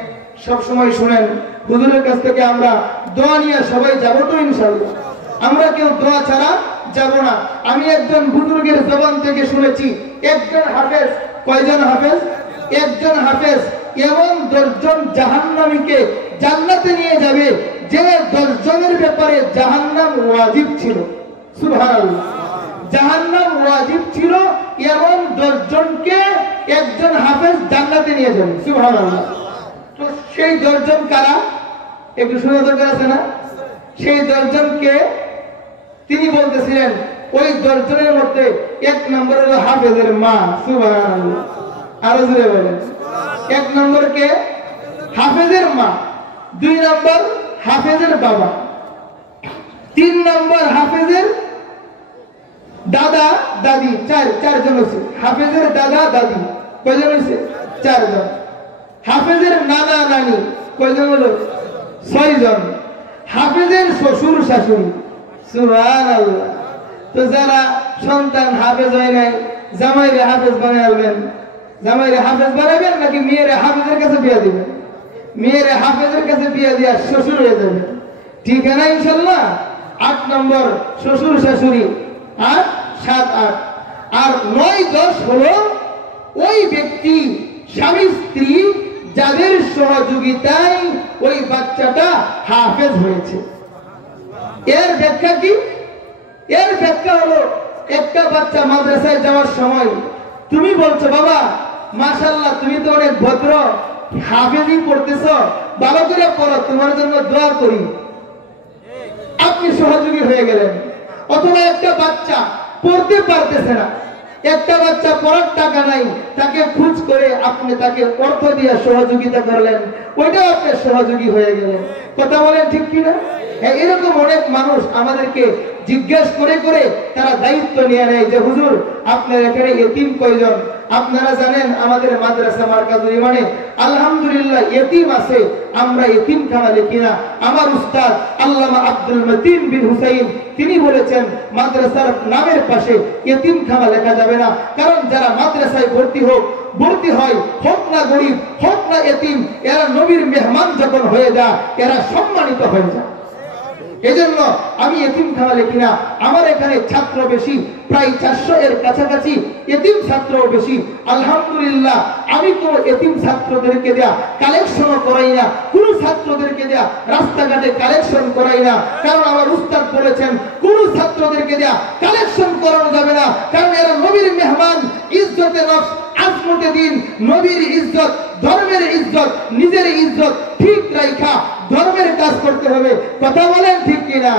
সব সময় শুনেন। হুজুরের কাছ থেকে আমরা দোয়া নিয়ে সবাই যাবো তো ইনশাআল্লাহ। আমরা কেউ দোয়া ছাড়া যাব না। আমি একজন বুজুর্গের জবান থেকে শুনেছি, একজন হাফেজ, কয়জন হাফেজ? একজন হাফেজ এমন 10 জন জাহান্নামীকে জান্নাতে নিয়ে যাবে, যে 10 জনের ব্যাপারে জাহান্নাম ওয়াজিব ছিল। সুবহানাল্লাহ। জাহান্নাম ওয়াজিব ছিল এমন 10 জনকে একজন হাফেজ জান্নাতে নিয়ে যাবে, সুবহানাল্লাহ। তো সেই 10 জন কারা একটু শোনা দরকার আছে না? সেই 10 জনকে তিনি বলতেছিলেন, ওই 10 জনের মধ্যে 1 নম্বর হলো হাফেজের মা, সুবহানাল্লাহ। আরো জোরে বলেন। 1 নম্বর কে? হাফেজের মা। 2 নম্বর হাফেজের বাবা। 3 নম্বর হাফেজের দাদা দাদি। 4 জন হয়েছে। হাফেজের দাদা দাদি কয়জন হয়েছে? 4 জন। হাফেজের নানা নানি কয়জন হলো? 6 জন। হাফেজের শ্বশুর শাশুড়ি, সুবহানাল্লাহ। তো যারা সন্তান হাফেজ হয় নাই, জামাইরে হাফেজ বানাবেন। জামাইরে হাফেজ বানাবেন নাকি মেয়েরে হাফেজের কাছে বিয়ে দিবেন? মেয়েরে হাফেজের কাছে বিয়ে দিয়া শ্বশুর হয়ে যাবে, ঠিক আছে না ইনশাল্লাহ? 8 নম্বর শ্বশুর শাশুড়ি। 8, 7, 8 আর 9, 10 হলো ওই ব্যক্তি স্বামী স্ত্রী যাদের সহযোগিতায় ওই বাচ্চাটা হাফেজ হয়েছে। এর ব্যাখ্যা কি? এর ব্যাখ্যা হলো, একটা বাচ্চা মাদ্রাসায় যাওয়ার সময় তুমি বলছো, বাবা মাশাআল্লাহ তুমি তো অনেক ভদ্র, হাফেজই পড়তেছো, ভালো করে পড়ো, তোমার জন্য দোয়া করি, আপনি সহযোগী হয়ে গেলেন। অথবা একটা বাচ্চা পড়তে পারতেছে না, একটা বাচ্চা পড়ার টাকা নাই, তাকে খোঁজ করে আপনি তাকে অর্থ দিয়ে সহযোগিতা করলেন, ওইটাও আপনি সহযোগী হয়ে গেলেন। কথা বলেন ঠিক কিনা? এরকম অনেক মানুষ আমাদেরকে জিজ্ঞেস করে করে তারা দায়িত্ব নিয়ে নেয় যে হুজুর আপনার এখানে এতিম কয়জন? আপনারা জানেন আমাদের মাদ্রাসা মার্কাজুল ইমানে আলহামদুলিল্লাহ এতিম আছে, আমরা এতিমখানা লিখি না। আমার উস্তাদ আল্লামা আব্দুল মতিন বিন হুসাইন তিনি বলেছেন মাদ্রাসার নামের পাশে এতিমখানা লেখা যাবে না, কারণ যারা মাদ্রাসায় ভর্তি হয়, হোক না গরিব, হোক না এতিম, এরা নবীর মেহমান যখন হয়ে যায় এরা সম্মানিত হয়ে যায়। এজন্য আমি এতিমখানা লিখি না। আমার এখানে ছাত্র বেশি, প্রায় 400 এর কাছাকাছি এতিম ছাত্রও বেশি। আলহামদুলিল্লাহ আমি কোনো এতিম ছাত্রদেরকে দেয়া কালেকশন করাই না, কোন ছাত্রদেরকে দেয়া রাস্তাঘাটে কালেকশন করাই না, কারণ আমার উস্তাদ বলেছেন কোন ছাত্রদেরকে দেয়া কালেকশন করানো যাবে না, কারণ এরা নবীর মেহমান। ইজ্জতে নফস, আজমতে দিন, নবীর ইজ্জত, ধর্মের ইজ্জত, নিজের ইজ্জত ঠিক রাখা ধর্মের কাজ করতে হবে। কথা বলেন ঠিক কিনা?